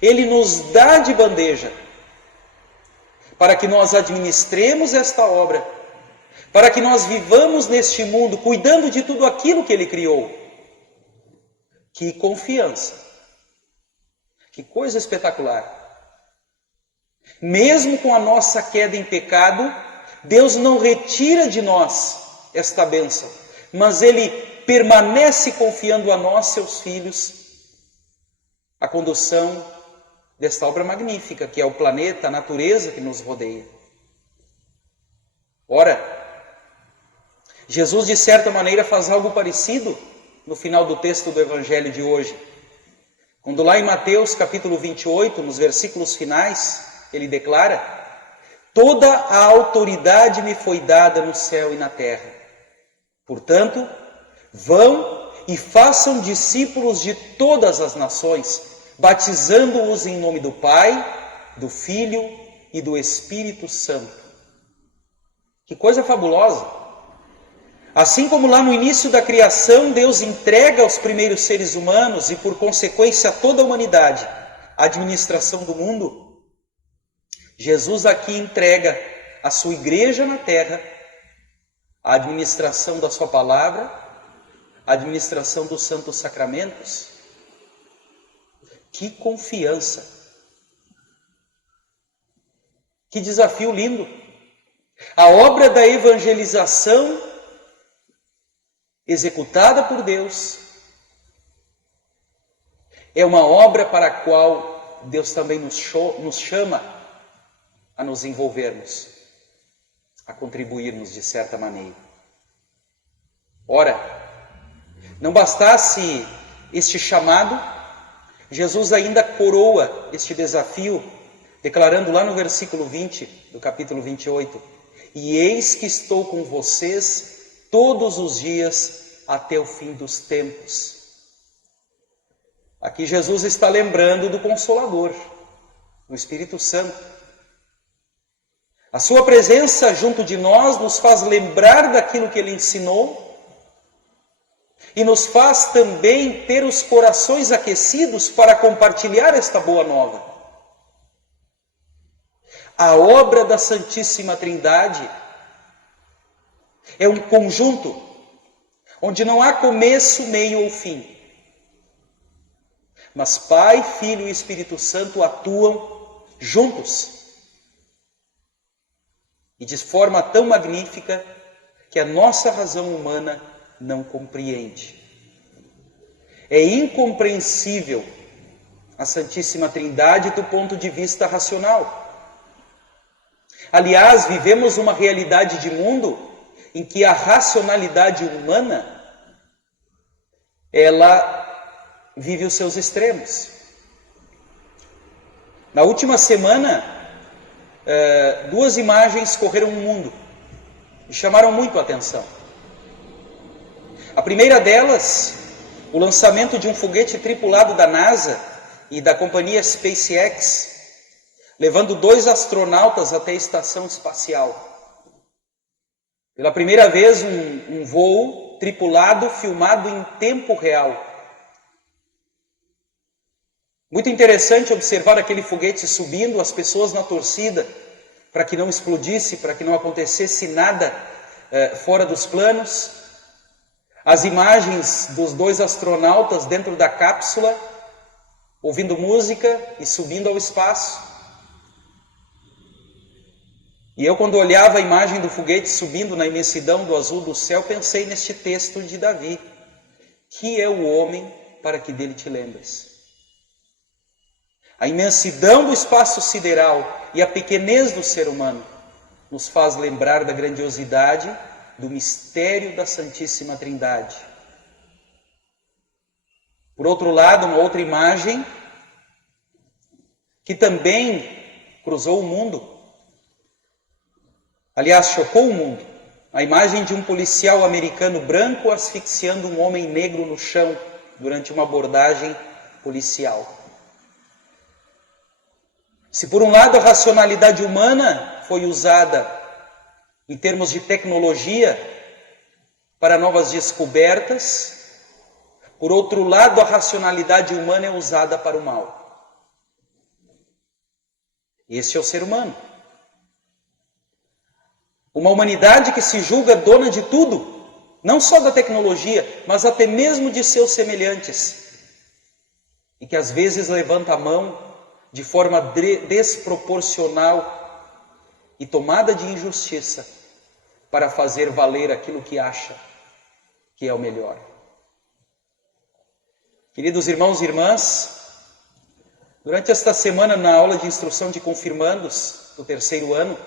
Ele nos dá de bandeja para que nós administremos esta obra, para que nós vivamos neste mundo cuidando de tudo aquilo que Ele criou. Que confiança! Que coisa espetacular! Mesmo com a nossa queda em pecado, Deus não retira de nós esta bênção, mas Ele permanece confiando a nós, seus filhos, a condução desta obra magnífica, que é o planeta, a natureza que nos rodeia. Ora, Jesus, de certa maneira, faz algo parecido no final do texto do Evangelho de hoje. Quando lá em Mateus, capítulo 28, nos versículos finais, Ele declara: toda a autoridade me foi dada no céu e na terra. Portanto, vão e façam discípulos de todas as nações, batizando-os em nome do Pai, do Filho e do Espírito Santo. Que coisa fabulosa! Assim como lá no início da criação, Deus entrega aos primeiros seres humanos e, por consequência, a toda a humanidade a administração do mundo, Jesus aqui entrega à sua igreja na terra a administração da sua palavra, a administração dos santos sacramentos. Que confiança! Que desafio lindo! A obra da evangelização executada por Deus é uma obra para a qual Deus também nos chama a nos envolvermos, a contribuirmos de certa maneira. Ora, não bastasse este chamado, Jesus ainda coroa este desafio, declarando lá no versículo 20 do capítulo 28, e eis que estou com vocês todos os dias até o fim dos tempos. Aqui Jesus está lembrando do Consolador, do Espírito Santo. A sua presença junto de nós nos faz lembrar daquilo que Ele ensinou e nos faz também ter os corações aquecidos para compartilhar esta boa nova. A obra da Santíssima Trindade é um conjunto onde não há começo, meio ou fim. Mas Pai, Filho e Espírito Santo atuam juntos. E de forma tão magnífica que a nossa razão humana não compreende. É incompreensível a Santíssima Trindade do ponto de vista racional. Aliás, vivemos uma realidade de mundo em que a racionalidade humana, ela vive os seus extremos. Na última semana, duas imagens correram o mundo e chamaram muito a atenção. A primeira delas, o lançamento de um foguete tripulado da NASA e da companhia SpaceX, levando 2 astronautas até a estação espacial. Pela primeira vez, um voo tripulado, filmado em tempo real. Muito interessante observar aquele foguete subindo, as pessoas na torcida, para que não explodisse, para que não acontecesse nada fora dos planos. As imagens dos 2 astronautas dentro da cápsula, ouvindo música e subindo ao espaço. E eu, quando olhava a imagem do foguete subindo na imensidão do azul do céu, pensei neste texto de Davi: que é o homem para que dele te lembres? A imensidão do espaço sideral e a pequenez do ser humano nos faz lembrar da grandiosidade do mistério da Santíssima Trindade. Por outro lado, uma outra imagem que também cruzou o mundo, aliás, chocou o mundo, a imagem de um policial americano branco asfixiando um homem negro no chão durante uma abordagem policial. Se por um lado a racionalidade humana foi usada em termos de tecnologia para novas descobertas, por outro lado a racionalidade humana é usada para o mal. Este é o ser humano. Uma humanidade que se julga dona de tudo, não só da tecnologia, mas até mesmo de seus semelhantes, e que às vezes levanta a mão de forma desproporcional e tomada de injustiça para fazer valer aquilo que acha que é o melhor. Queridos irmãos e irmãs, durante esta semana, na aula de instrução de confirmandos do 3º ano,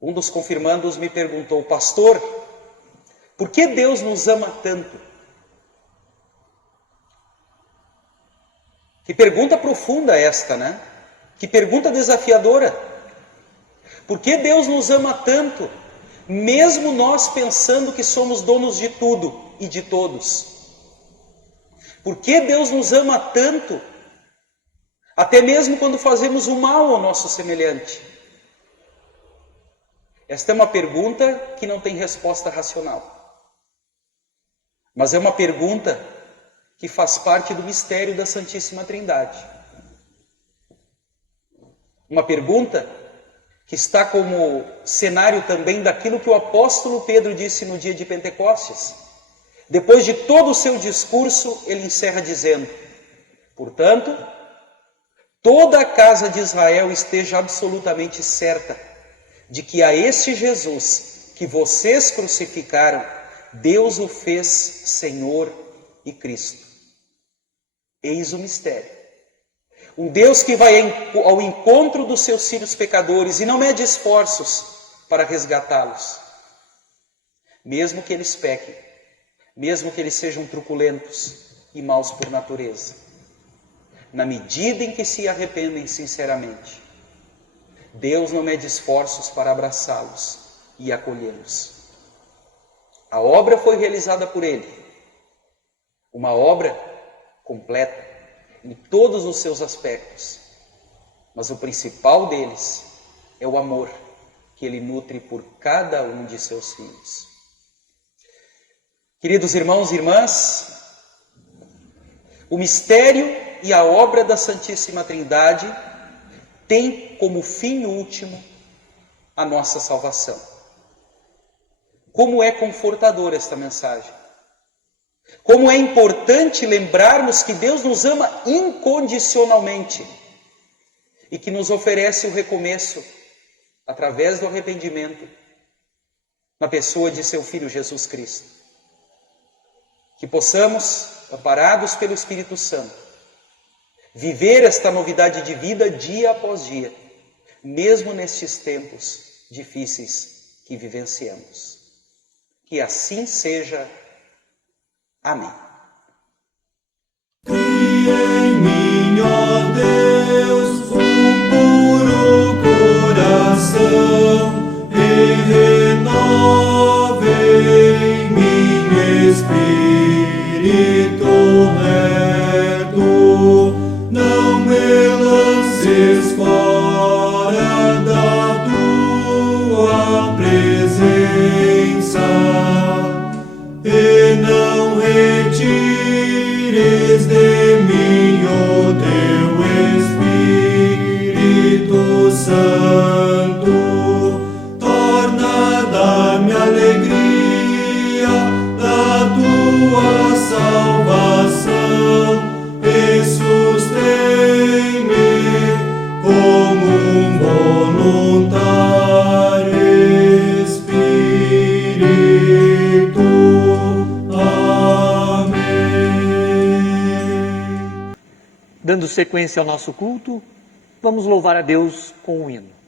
um dos confirmandos me perguntou: pastor, por que Deus nos ama tanto? Que pergunta profunda esta, né? Que pergunta desafiadora. Por que Deus nos ama tanto, mesmo nós pensando que somos donos de tudo e de todos? Por que Deus nos ama tanto, até mesmo quando fazemos o mal ao nosso semelhante? Esta é uma pergunta que não tem resposta racional. Mas é uma pergunta que faz parte do mistério da Santíssima Trindade. Uma pergunta que está como cenário também daquilo que o apóstolo Pedro disse no dia de Pentecostes. Depois de todo o seu discurso, ele encerra dizendo: portanto, toda a casa de Israel esteja absolutamente certa de que a este Jesus que vocês crucificaram, Deus o fez Senhor e Cristo. Eis o mistério. Um Deus que vai ao encontro dos seus filhos pecadores e não mede esforços para resgatá-los. Mesmo que eles pequem, mesmo que eles sejam truculentos e maus por natureza. Na medida em que se arrependem sinceramente, Deus não mede esforços para abraçá-los e acolhê-los. A obra foi realizada por Ele. Uma obra completa em todos os seus aspectos, mas o principal deles é o amor que Ele nutre por cada um de seus filhos. Queridos irmãos e irmãs, o mistério e a obra da Santíssima Trindade tem como fim último a nossa salvação. Como é confortadora esta mensagem. Como é importante lembrarmos que Deus nos ama incondicionalmente e que nos oferece o recomeço através do arrependimento na pessoa de seu Filho Jesus Cristo. Que possamos, amparados pelo Espírito Santo, viver esta novidade de vida dia após dia, mesmo nestes tempos difíceis que vivenciamos. Que assim seja. Amém. Cria em mim, ó Deus, puro coração e renove em mim espírito reto. Não me lances fora da tua presença e não retires de mim o teu Espírito Santo. Torna da-me alegria da tua salvação e sustém-me como um voluntário Espírito. Dando sequência ao nosso culto, vamos louvar a Deus com um hino.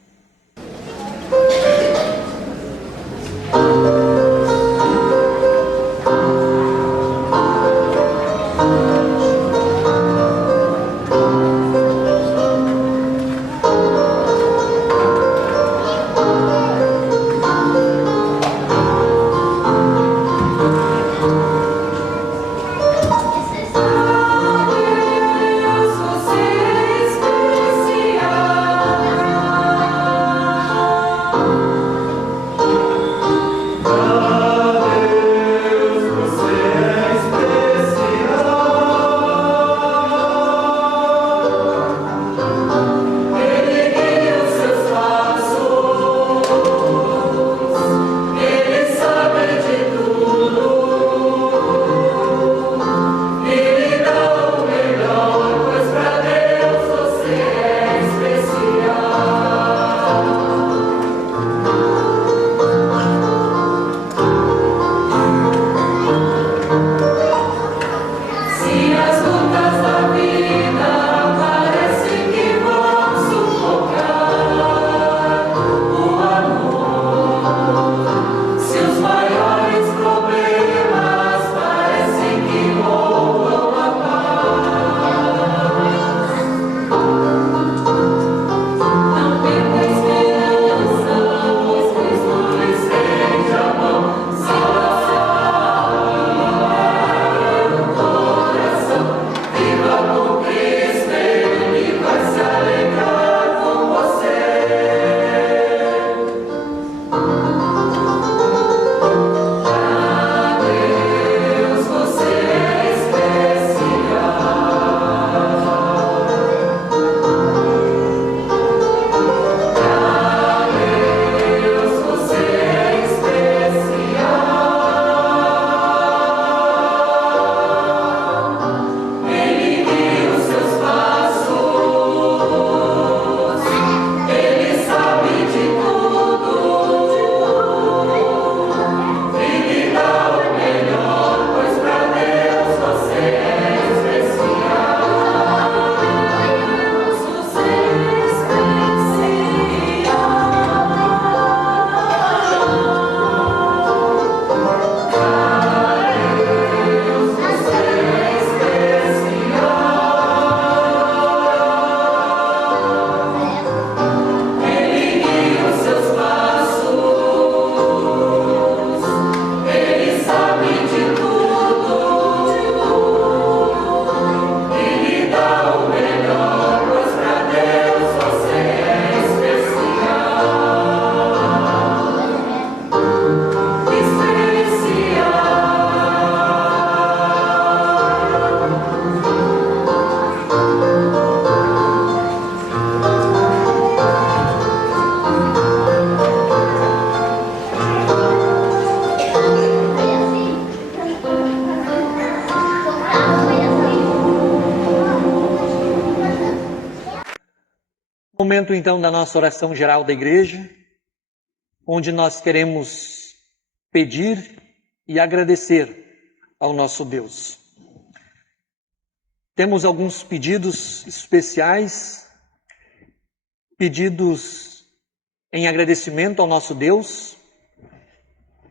Momento então da nossa oração geral da igreja, onde nós queremos pedir e agradecer ao nosso Deus. Temos alguns pedidos especiais, pedidos em agradecimento ao nosso Deus,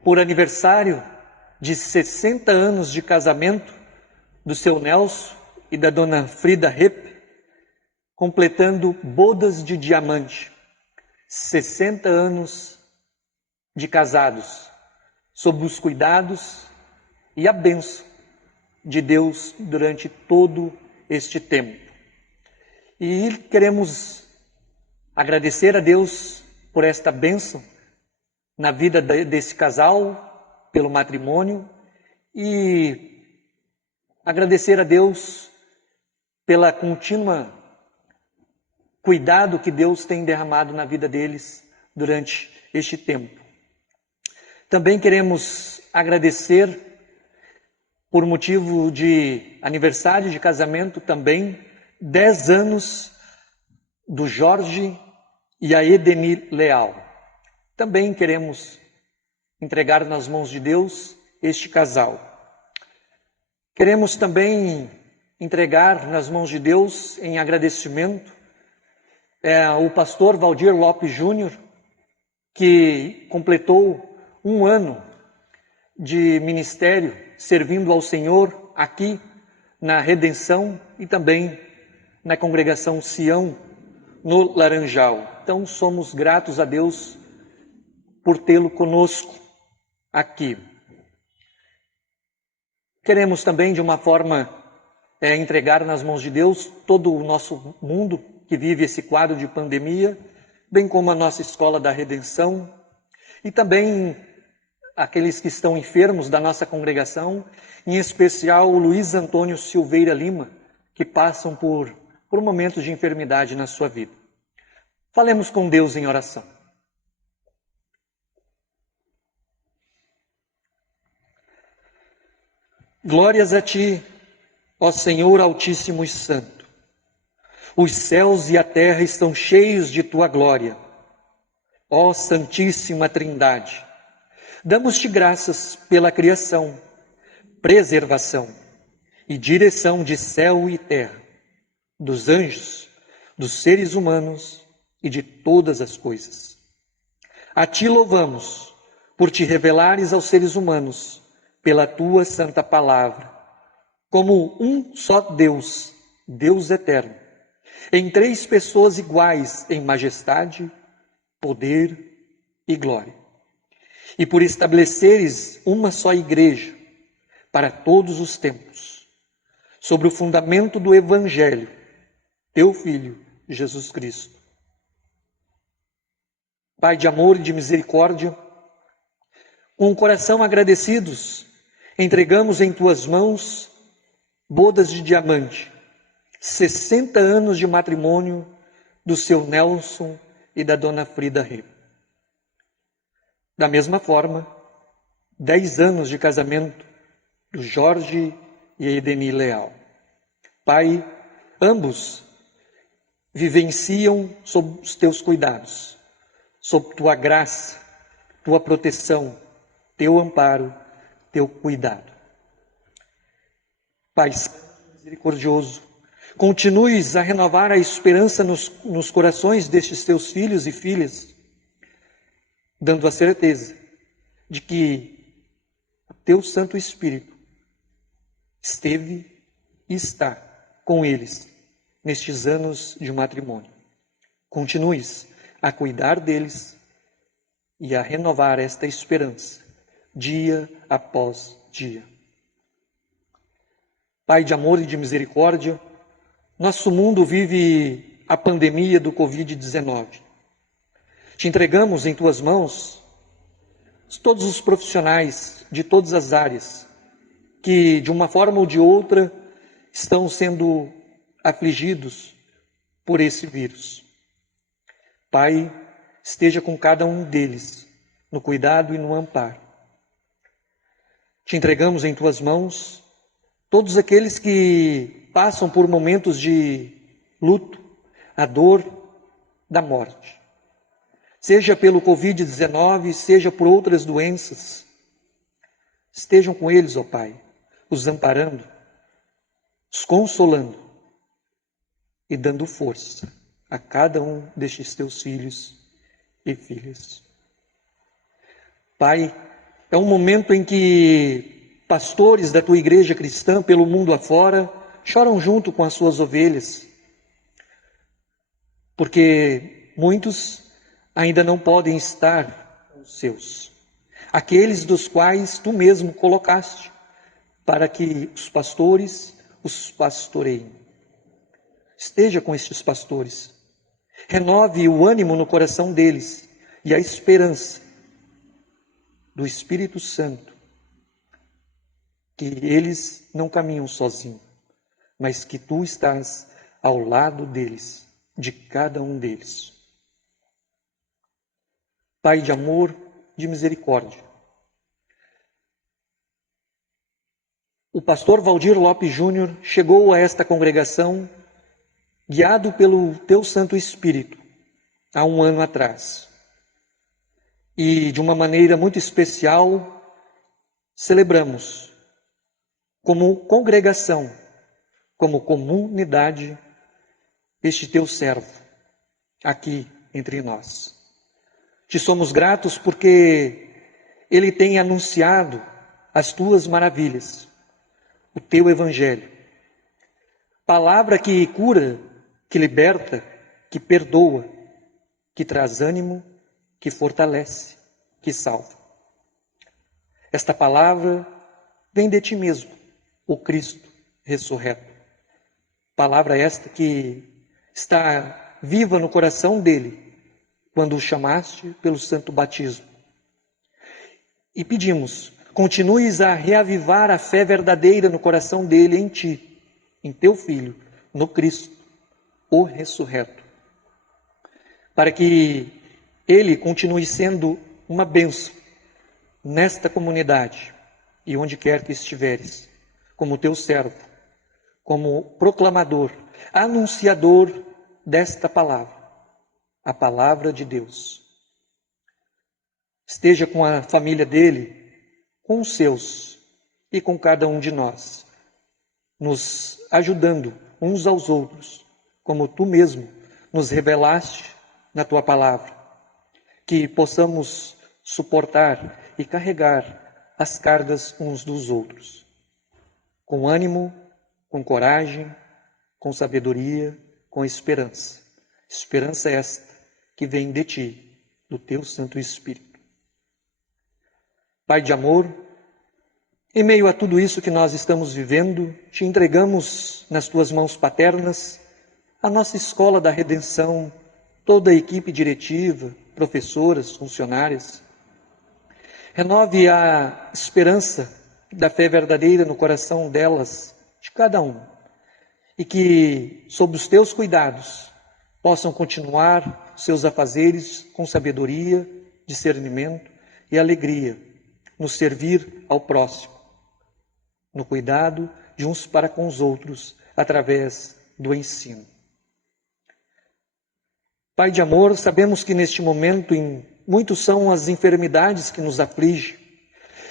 por aniversário de 60 anos de casamento do seu Nelson e da dona Frida Repp, completando bodas de diamante, 60 anos de casados, sob os cuidados e a bênção de Deus durante todo este tempo. E queremos agradecer a Deus por esta bênção na vida desse casal, pelo matrimônio, e agradecer a Deus pela contínua cuidado que Deus tem derramado na vida deles durante este tempo. Também queremos agradecer por motivo de aniversário de casamento também, 10 anos do Jorge e a Edeni Leal. Também queremos entregar nas mãos de Deus este casal. Queremos também entregar nas mãos de Deus em agradecimento o pastor Valdir Lopes Júnior, que completou 1 ano de ministério servindo ao Senhor aqui na Redenção e também na congregação Sião, no Laranjal. Então somos gratos a Deus por tê-lo conosco aqui. Queremos também, de uma forma, entregar nas mãos de Deus todo o nosso mundo que vive esse quadro de pandemia, bem como a nossa Escola da Redenção, e também aqueles que estão enfermos da nossa congregação, em especial o Luiz Antônio Silveira Lima, que passam por momentos de enfermidade na sua vida. Falemos com Deus em oração. Glórias a Ti, ó Senhor Altíssimo e Santo. Os céus e a terra estão cheios de Tua glória. Ó Santíssima Trindade, damos-Te graças pela criação, preservação e direção de céu e terra, dos anjos, dos seres humanos e de todas as coisas. A Ti louvamos por Te revelares aos seres humanos pela Tua santa palavra, como um só Deus, Deus eterno, em 3 pessoas iguais em majestade, poder e glória. E por estabeleceres uma só igreja para todos os tempos, sobre o fundamento do Evangelho, Teu Filho, Jesus Cristo. Pai de amor e de misericórdia, com o coração agradecidos, entregamos em Tuas mãos bodas de diamante, 60 anos de matrimônio do seu Nelson e da dona Frida Repp. Da mesma forma, 10 anos de casamento do Jorge e a Edeni Leal. Pai, ambos vivenciam sob os Teus cuidados, sob Tua graça, Tua proteção, Teu amparo, Teu cuidado. Pai misericordioso, continues a renovar a esperança nos corações destes Teus filhos e filhas, dando a certeza de que o Teu Santo Espírito esteve e está com eles nestes anos de matrimônio. Continues a cuidar deles e a renovar esta esperança, dia após dia. Pai de amor e de misericórdia, nosso mundo vive a pandemia do Covid-19. Te entregamos em Tuas mãos todos os profissionais de todas as áreas que, de uma forma ou de outra, estão sendo afligidos por esse vírus. Pai, esteja com cada um deles, no cuidado e no amparo. Te entregamos em Tuas mãos todos aqueles que passam por momentos de luto, a dor da morte. Seja pelo Covid-19, seja por outras doenças. Estejam com eles, ó Pai, os amparando, os consolando e dando força a cada um destes teus filhos e filhas. Pai, é um momento em que pastores da tua igreja cristã pelo mundo afora choram junto com as suas ovelhas, porque muitos ainda não podem estar com os seus, aqueles dos quais tu mesmo colocaste, para que os pastores os pastoreiem. Esteja com estes pastores, renove o ânimo no coração deles e a esperança do Espírito Santo, que eles não caminham sozinhos, mas que tu estás ao lado deles, de cada um deles. Pai de amor, de misericórdia, o pastor Valdir Lopes Júnior chegou a esta congregação guiado pelo teu Santo Espírito há um ano atrás. E de uma maneira muito especial celebramos como congregação, como comunidade, este teu servo aqui entre nós. Te somos gratos porque ele tem anunciado as tuas maravilhas, o teu evangelho. Palavra que cura, que liberta, que perdoa, que traz ânimo, que fortalece, que salva. Esta palavra vem de ti mesmo, o Cristo ressurreto. Palavra esta que está viva no coração dele, quando o chamaste pelo santo batismo. E pedimos, continues a reavivar a fé verdadeira no coração dele em ti, em teu Filho, no Cristo, o ressurreto. Para que ele continue sendo uma bênção nesta comunidade e onde quer que estiveres, como teu servo, como proclamador, anunciador desta palavra, a palavra de Deus. Esteja com a família dele, com os seus e com cada um de nós, nos ajudando uns aos outros, como tu mesmo nos revelaste na tua palavra, que possamos suportar e carregar as cargas uns dos outros, com ânimo, com coragem, com sabedoria, com esperança. Esperança esta que vem de ti, do teu Santo Espírito. Pai de amor, em meio a tudo isso que nós estamos vivendo, te entregamos nas tuas mãos paternas a nossa escola da redenção, toda a equipe diretiva, professoras, funcionárias. Renove a esperança da fé verdadeira no coração delas, de cada um, e que, sob os teus cuidados, possam continuar seus afazeres com sabedoria, discernimento e alegria, no servir ao próximo, no cuidado de uns para com os outros, através do ensino. Pai de amor, sabemos que neste momento muitos são as enfermidades que nos afligem,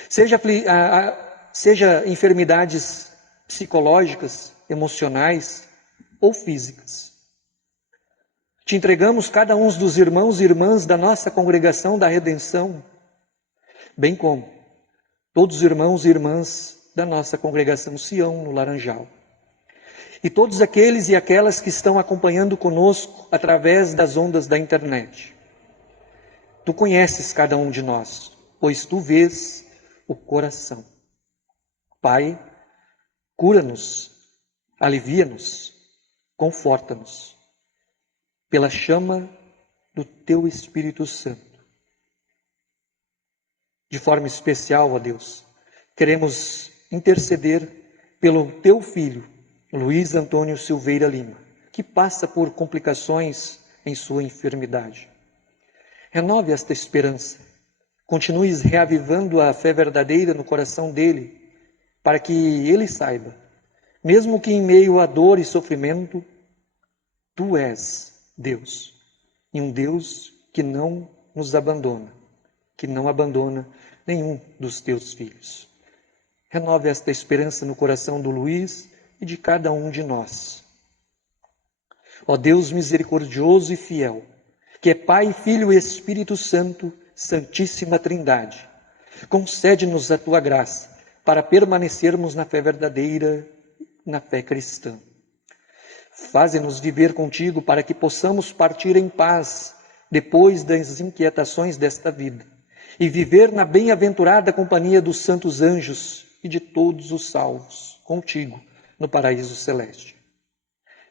seja enfermidades psicológicas, emocionais ou físicas. Te entregamos cada um dos irmãos e irmãs da nossa congregação da redenção, bem como todos os irmãos e irmãs da nossa congregação Sião, no Laranjal. E todos aqueles e aquelas que estão acompanhando conosco através das ondas da internet. Tu conheces cada um de nós, pois tu vês o coração. Pai, cura-nos, alivia-nos, conforta-nos, pela chama do teu Espírito Santo. De forma especial, ó Deus, queremos interceder pelo teu filho, Luiz Antônio Silveira Lima, que passa por complicações em sua enfermidade. Renove esta esperança, continues reavivando a fé verdadeira no coração dele, para que ele saiba, mesmo que em meio a dor e sofrimento, tu és Deus, e um Deus que não nos abandona, que não abandona nenhum dos teus filhos. Renove esta esperança no coração do Luiz e de cada um de nós. Ó Deus misericordioso e fiel, que é Pai, Filho e Espírito Santo, Santíssima Trindade, concede-nos a tua graça para permanecermos na fé verdadeira, na fé cristã. Faze-nos viver contigo para que possamos partir em paz depois das inquietações desta vida e viver na bem-aventurada companhia dos santos anjos e de todos os salvos, contigo no paraíso celeste.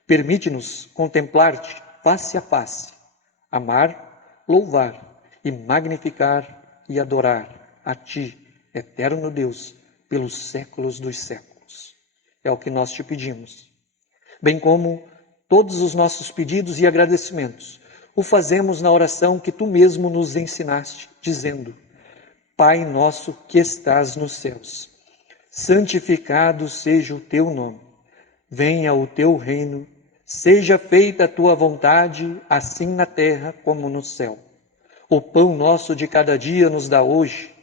Permite-nos contemplar-te face a face, amar, louvar e magnificar e adorar a ti, eterno Deus, pelos séculos dos séculos. É o que nós te pedimos. Bem como todos os nossos pedidos e agradecimentos, o fazemos na oração que tu mesmo nos ensinaste, dizendo: Pai nosso que estás nos céus, santificado seja o teu nome. Venha o teu reino, seja feita a tua vontade, assim na terra como no céu. O pão nosso de cada dia nos dá hoje,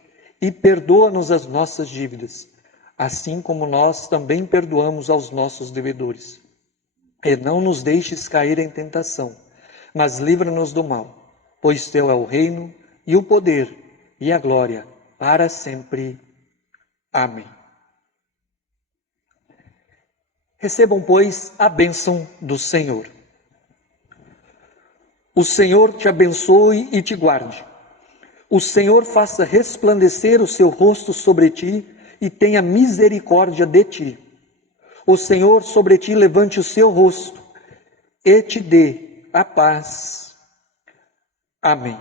e perdoa-nos as nossas dívidas, assim como nós também perdoamos aos nossos devedores. E não nos deixes cair em tentação, mas livra-nos do mal, pois teu é o reino, e o poder, e a glória, para sempre. Amém. Recebam, pois, a bênção do Senhor. O Senhor te abençoe e te guarde. O Senhor faça resplandecer o seu rosto sobre ti e tenha misericórdia de ti. O Senhor sobre ti levante o seu rosto e te dê a paz. Amém.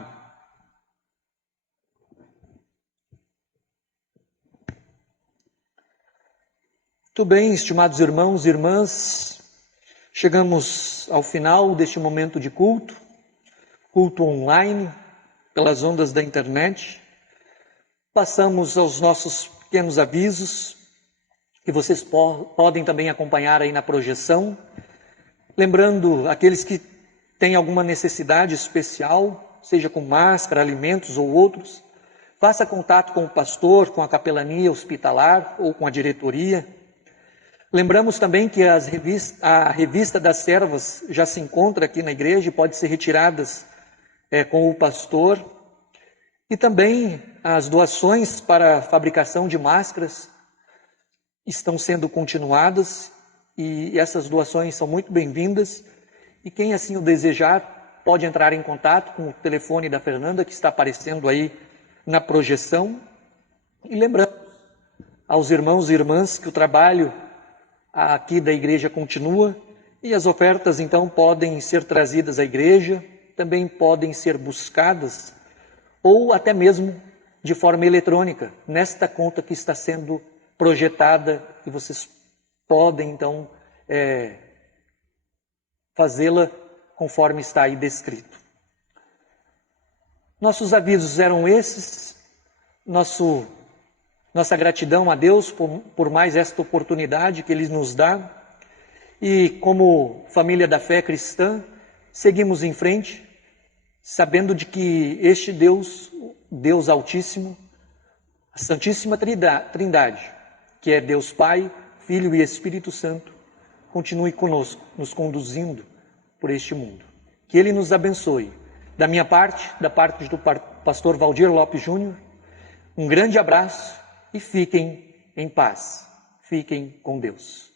Muito bem, estimados irmãos e irmãs, chegamos ao final deste momento de culto online, pelas ondas da internet. Passamos aos nossos pequenos avisos, que vocês podem também acompanhar aí na projeção. Lembrando, aqueles que têm alguma necessidade especial, seja com máscara, alimentos ou outros, faça contato com o pastor, com a capelania hospitalar ou com a diretoria. Lembramos também que a revista das servas já se encontra aqui na igreja e pode ser retiradas com o pastor. E também as doações para a fabricação de máscaras estão sendo continuadas e essas doações são muito bem-vindas. E quem assim o desejar pode entrar em contato com o telefone da Fernanda que está aparecendo aí na projeção. E lembrando aos irmãos e irmãs que o trabalho aqui da igreja continua e as ofertas então podem ser trazidas à igreja, também podem ser buscadas ou até mesmo de forma eletrônica, nesta conta que está sendo projetada e vocês podem então fazê-la conforme está aí descrito. Nossos avisos eram esses, nossa gratidão a Deus por mais esta oportunidade que Ele nos dá. E como família da fé cristã, seguimos em frente, sabendo de que este Deus, Deus Altíssimo, a Santíssima Trindade, que é Deus Pai, Filho e Espírito Santo, continue conosco, nos conduzindo por este mundo. Que Ele nos abençoe. Da minha parte, da parte do pastor Valdir Lopes Júnior, um grande abraço. E fiquem em paz, fiquem com Deus.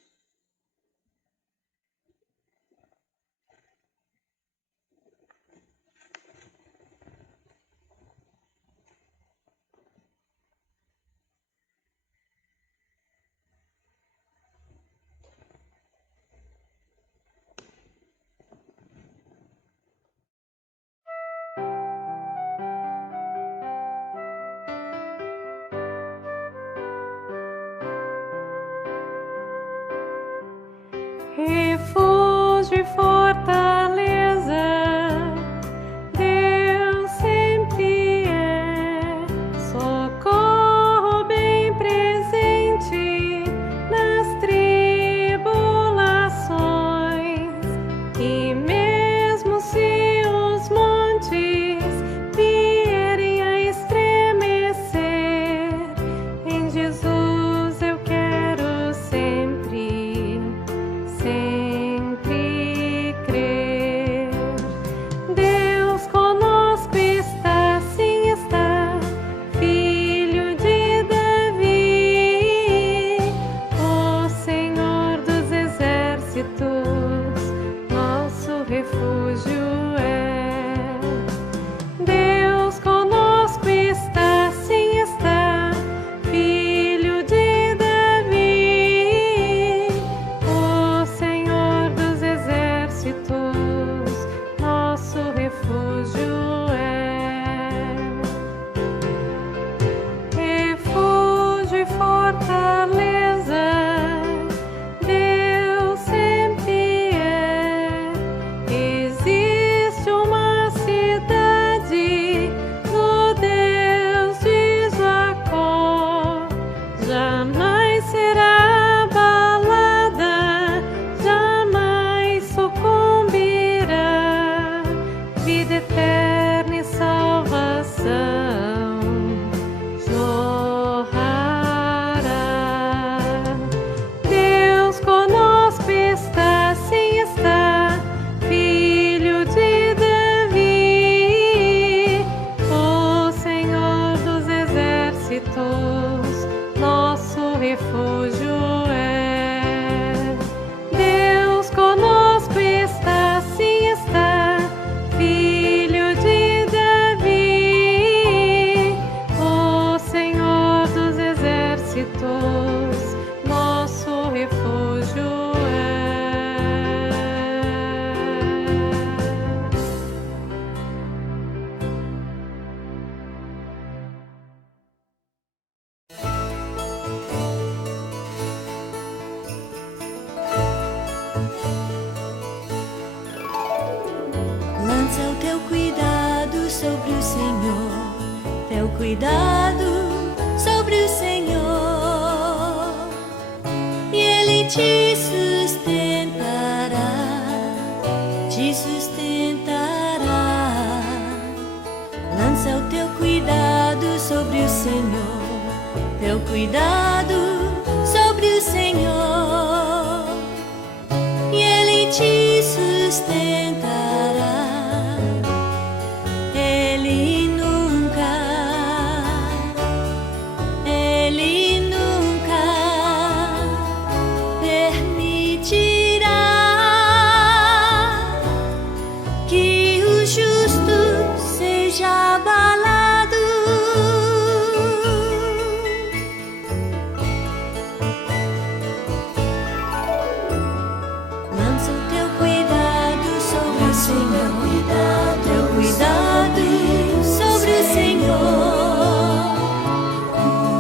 refúgio é. Deus conosco está, sim está, Filho de Davi, o Senhor dos exércitos, nosso refúgio é. Refúgio e fortaleza, Deus sempre é. Existe uma cidade no Deus de Jacó, jamais será abalada, jamais sucumbirá. Vida eterna e salvação jorrará. Deus conosco está, sim está, Filho de Davi, o Senhor dos exércitos, nosso refúgio é. Deus conosco está, sim está, Filho de Davi, o Senhor dos exércitos, nosso refúgio é. Lança o teu cuidado sobre o Senhor, teu cuidado sobre o Senhor, e Ele te sustentará, te sustentará. Lança o teu cuidado sobre o Senhor, teu cuidado sobre o Senhor, e Ele te sustentará. Ele nunca permitirá que o justo seja abalado. Lança o teu cuidado sobre o Senhor, teu cuidado sobre o Senhor,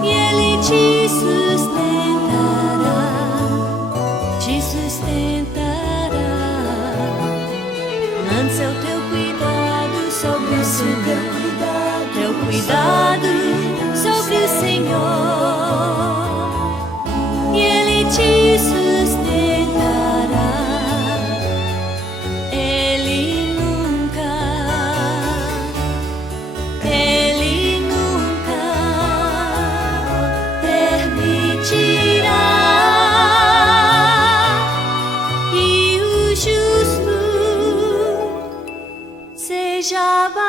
e Ele te sustentará, te sustentará. Lança o teu cuidado sobre o Senhor, teu cuidado sobre o Senhor, e Ele te sustentará. Ele nunca permitirá que o justo seja abalado.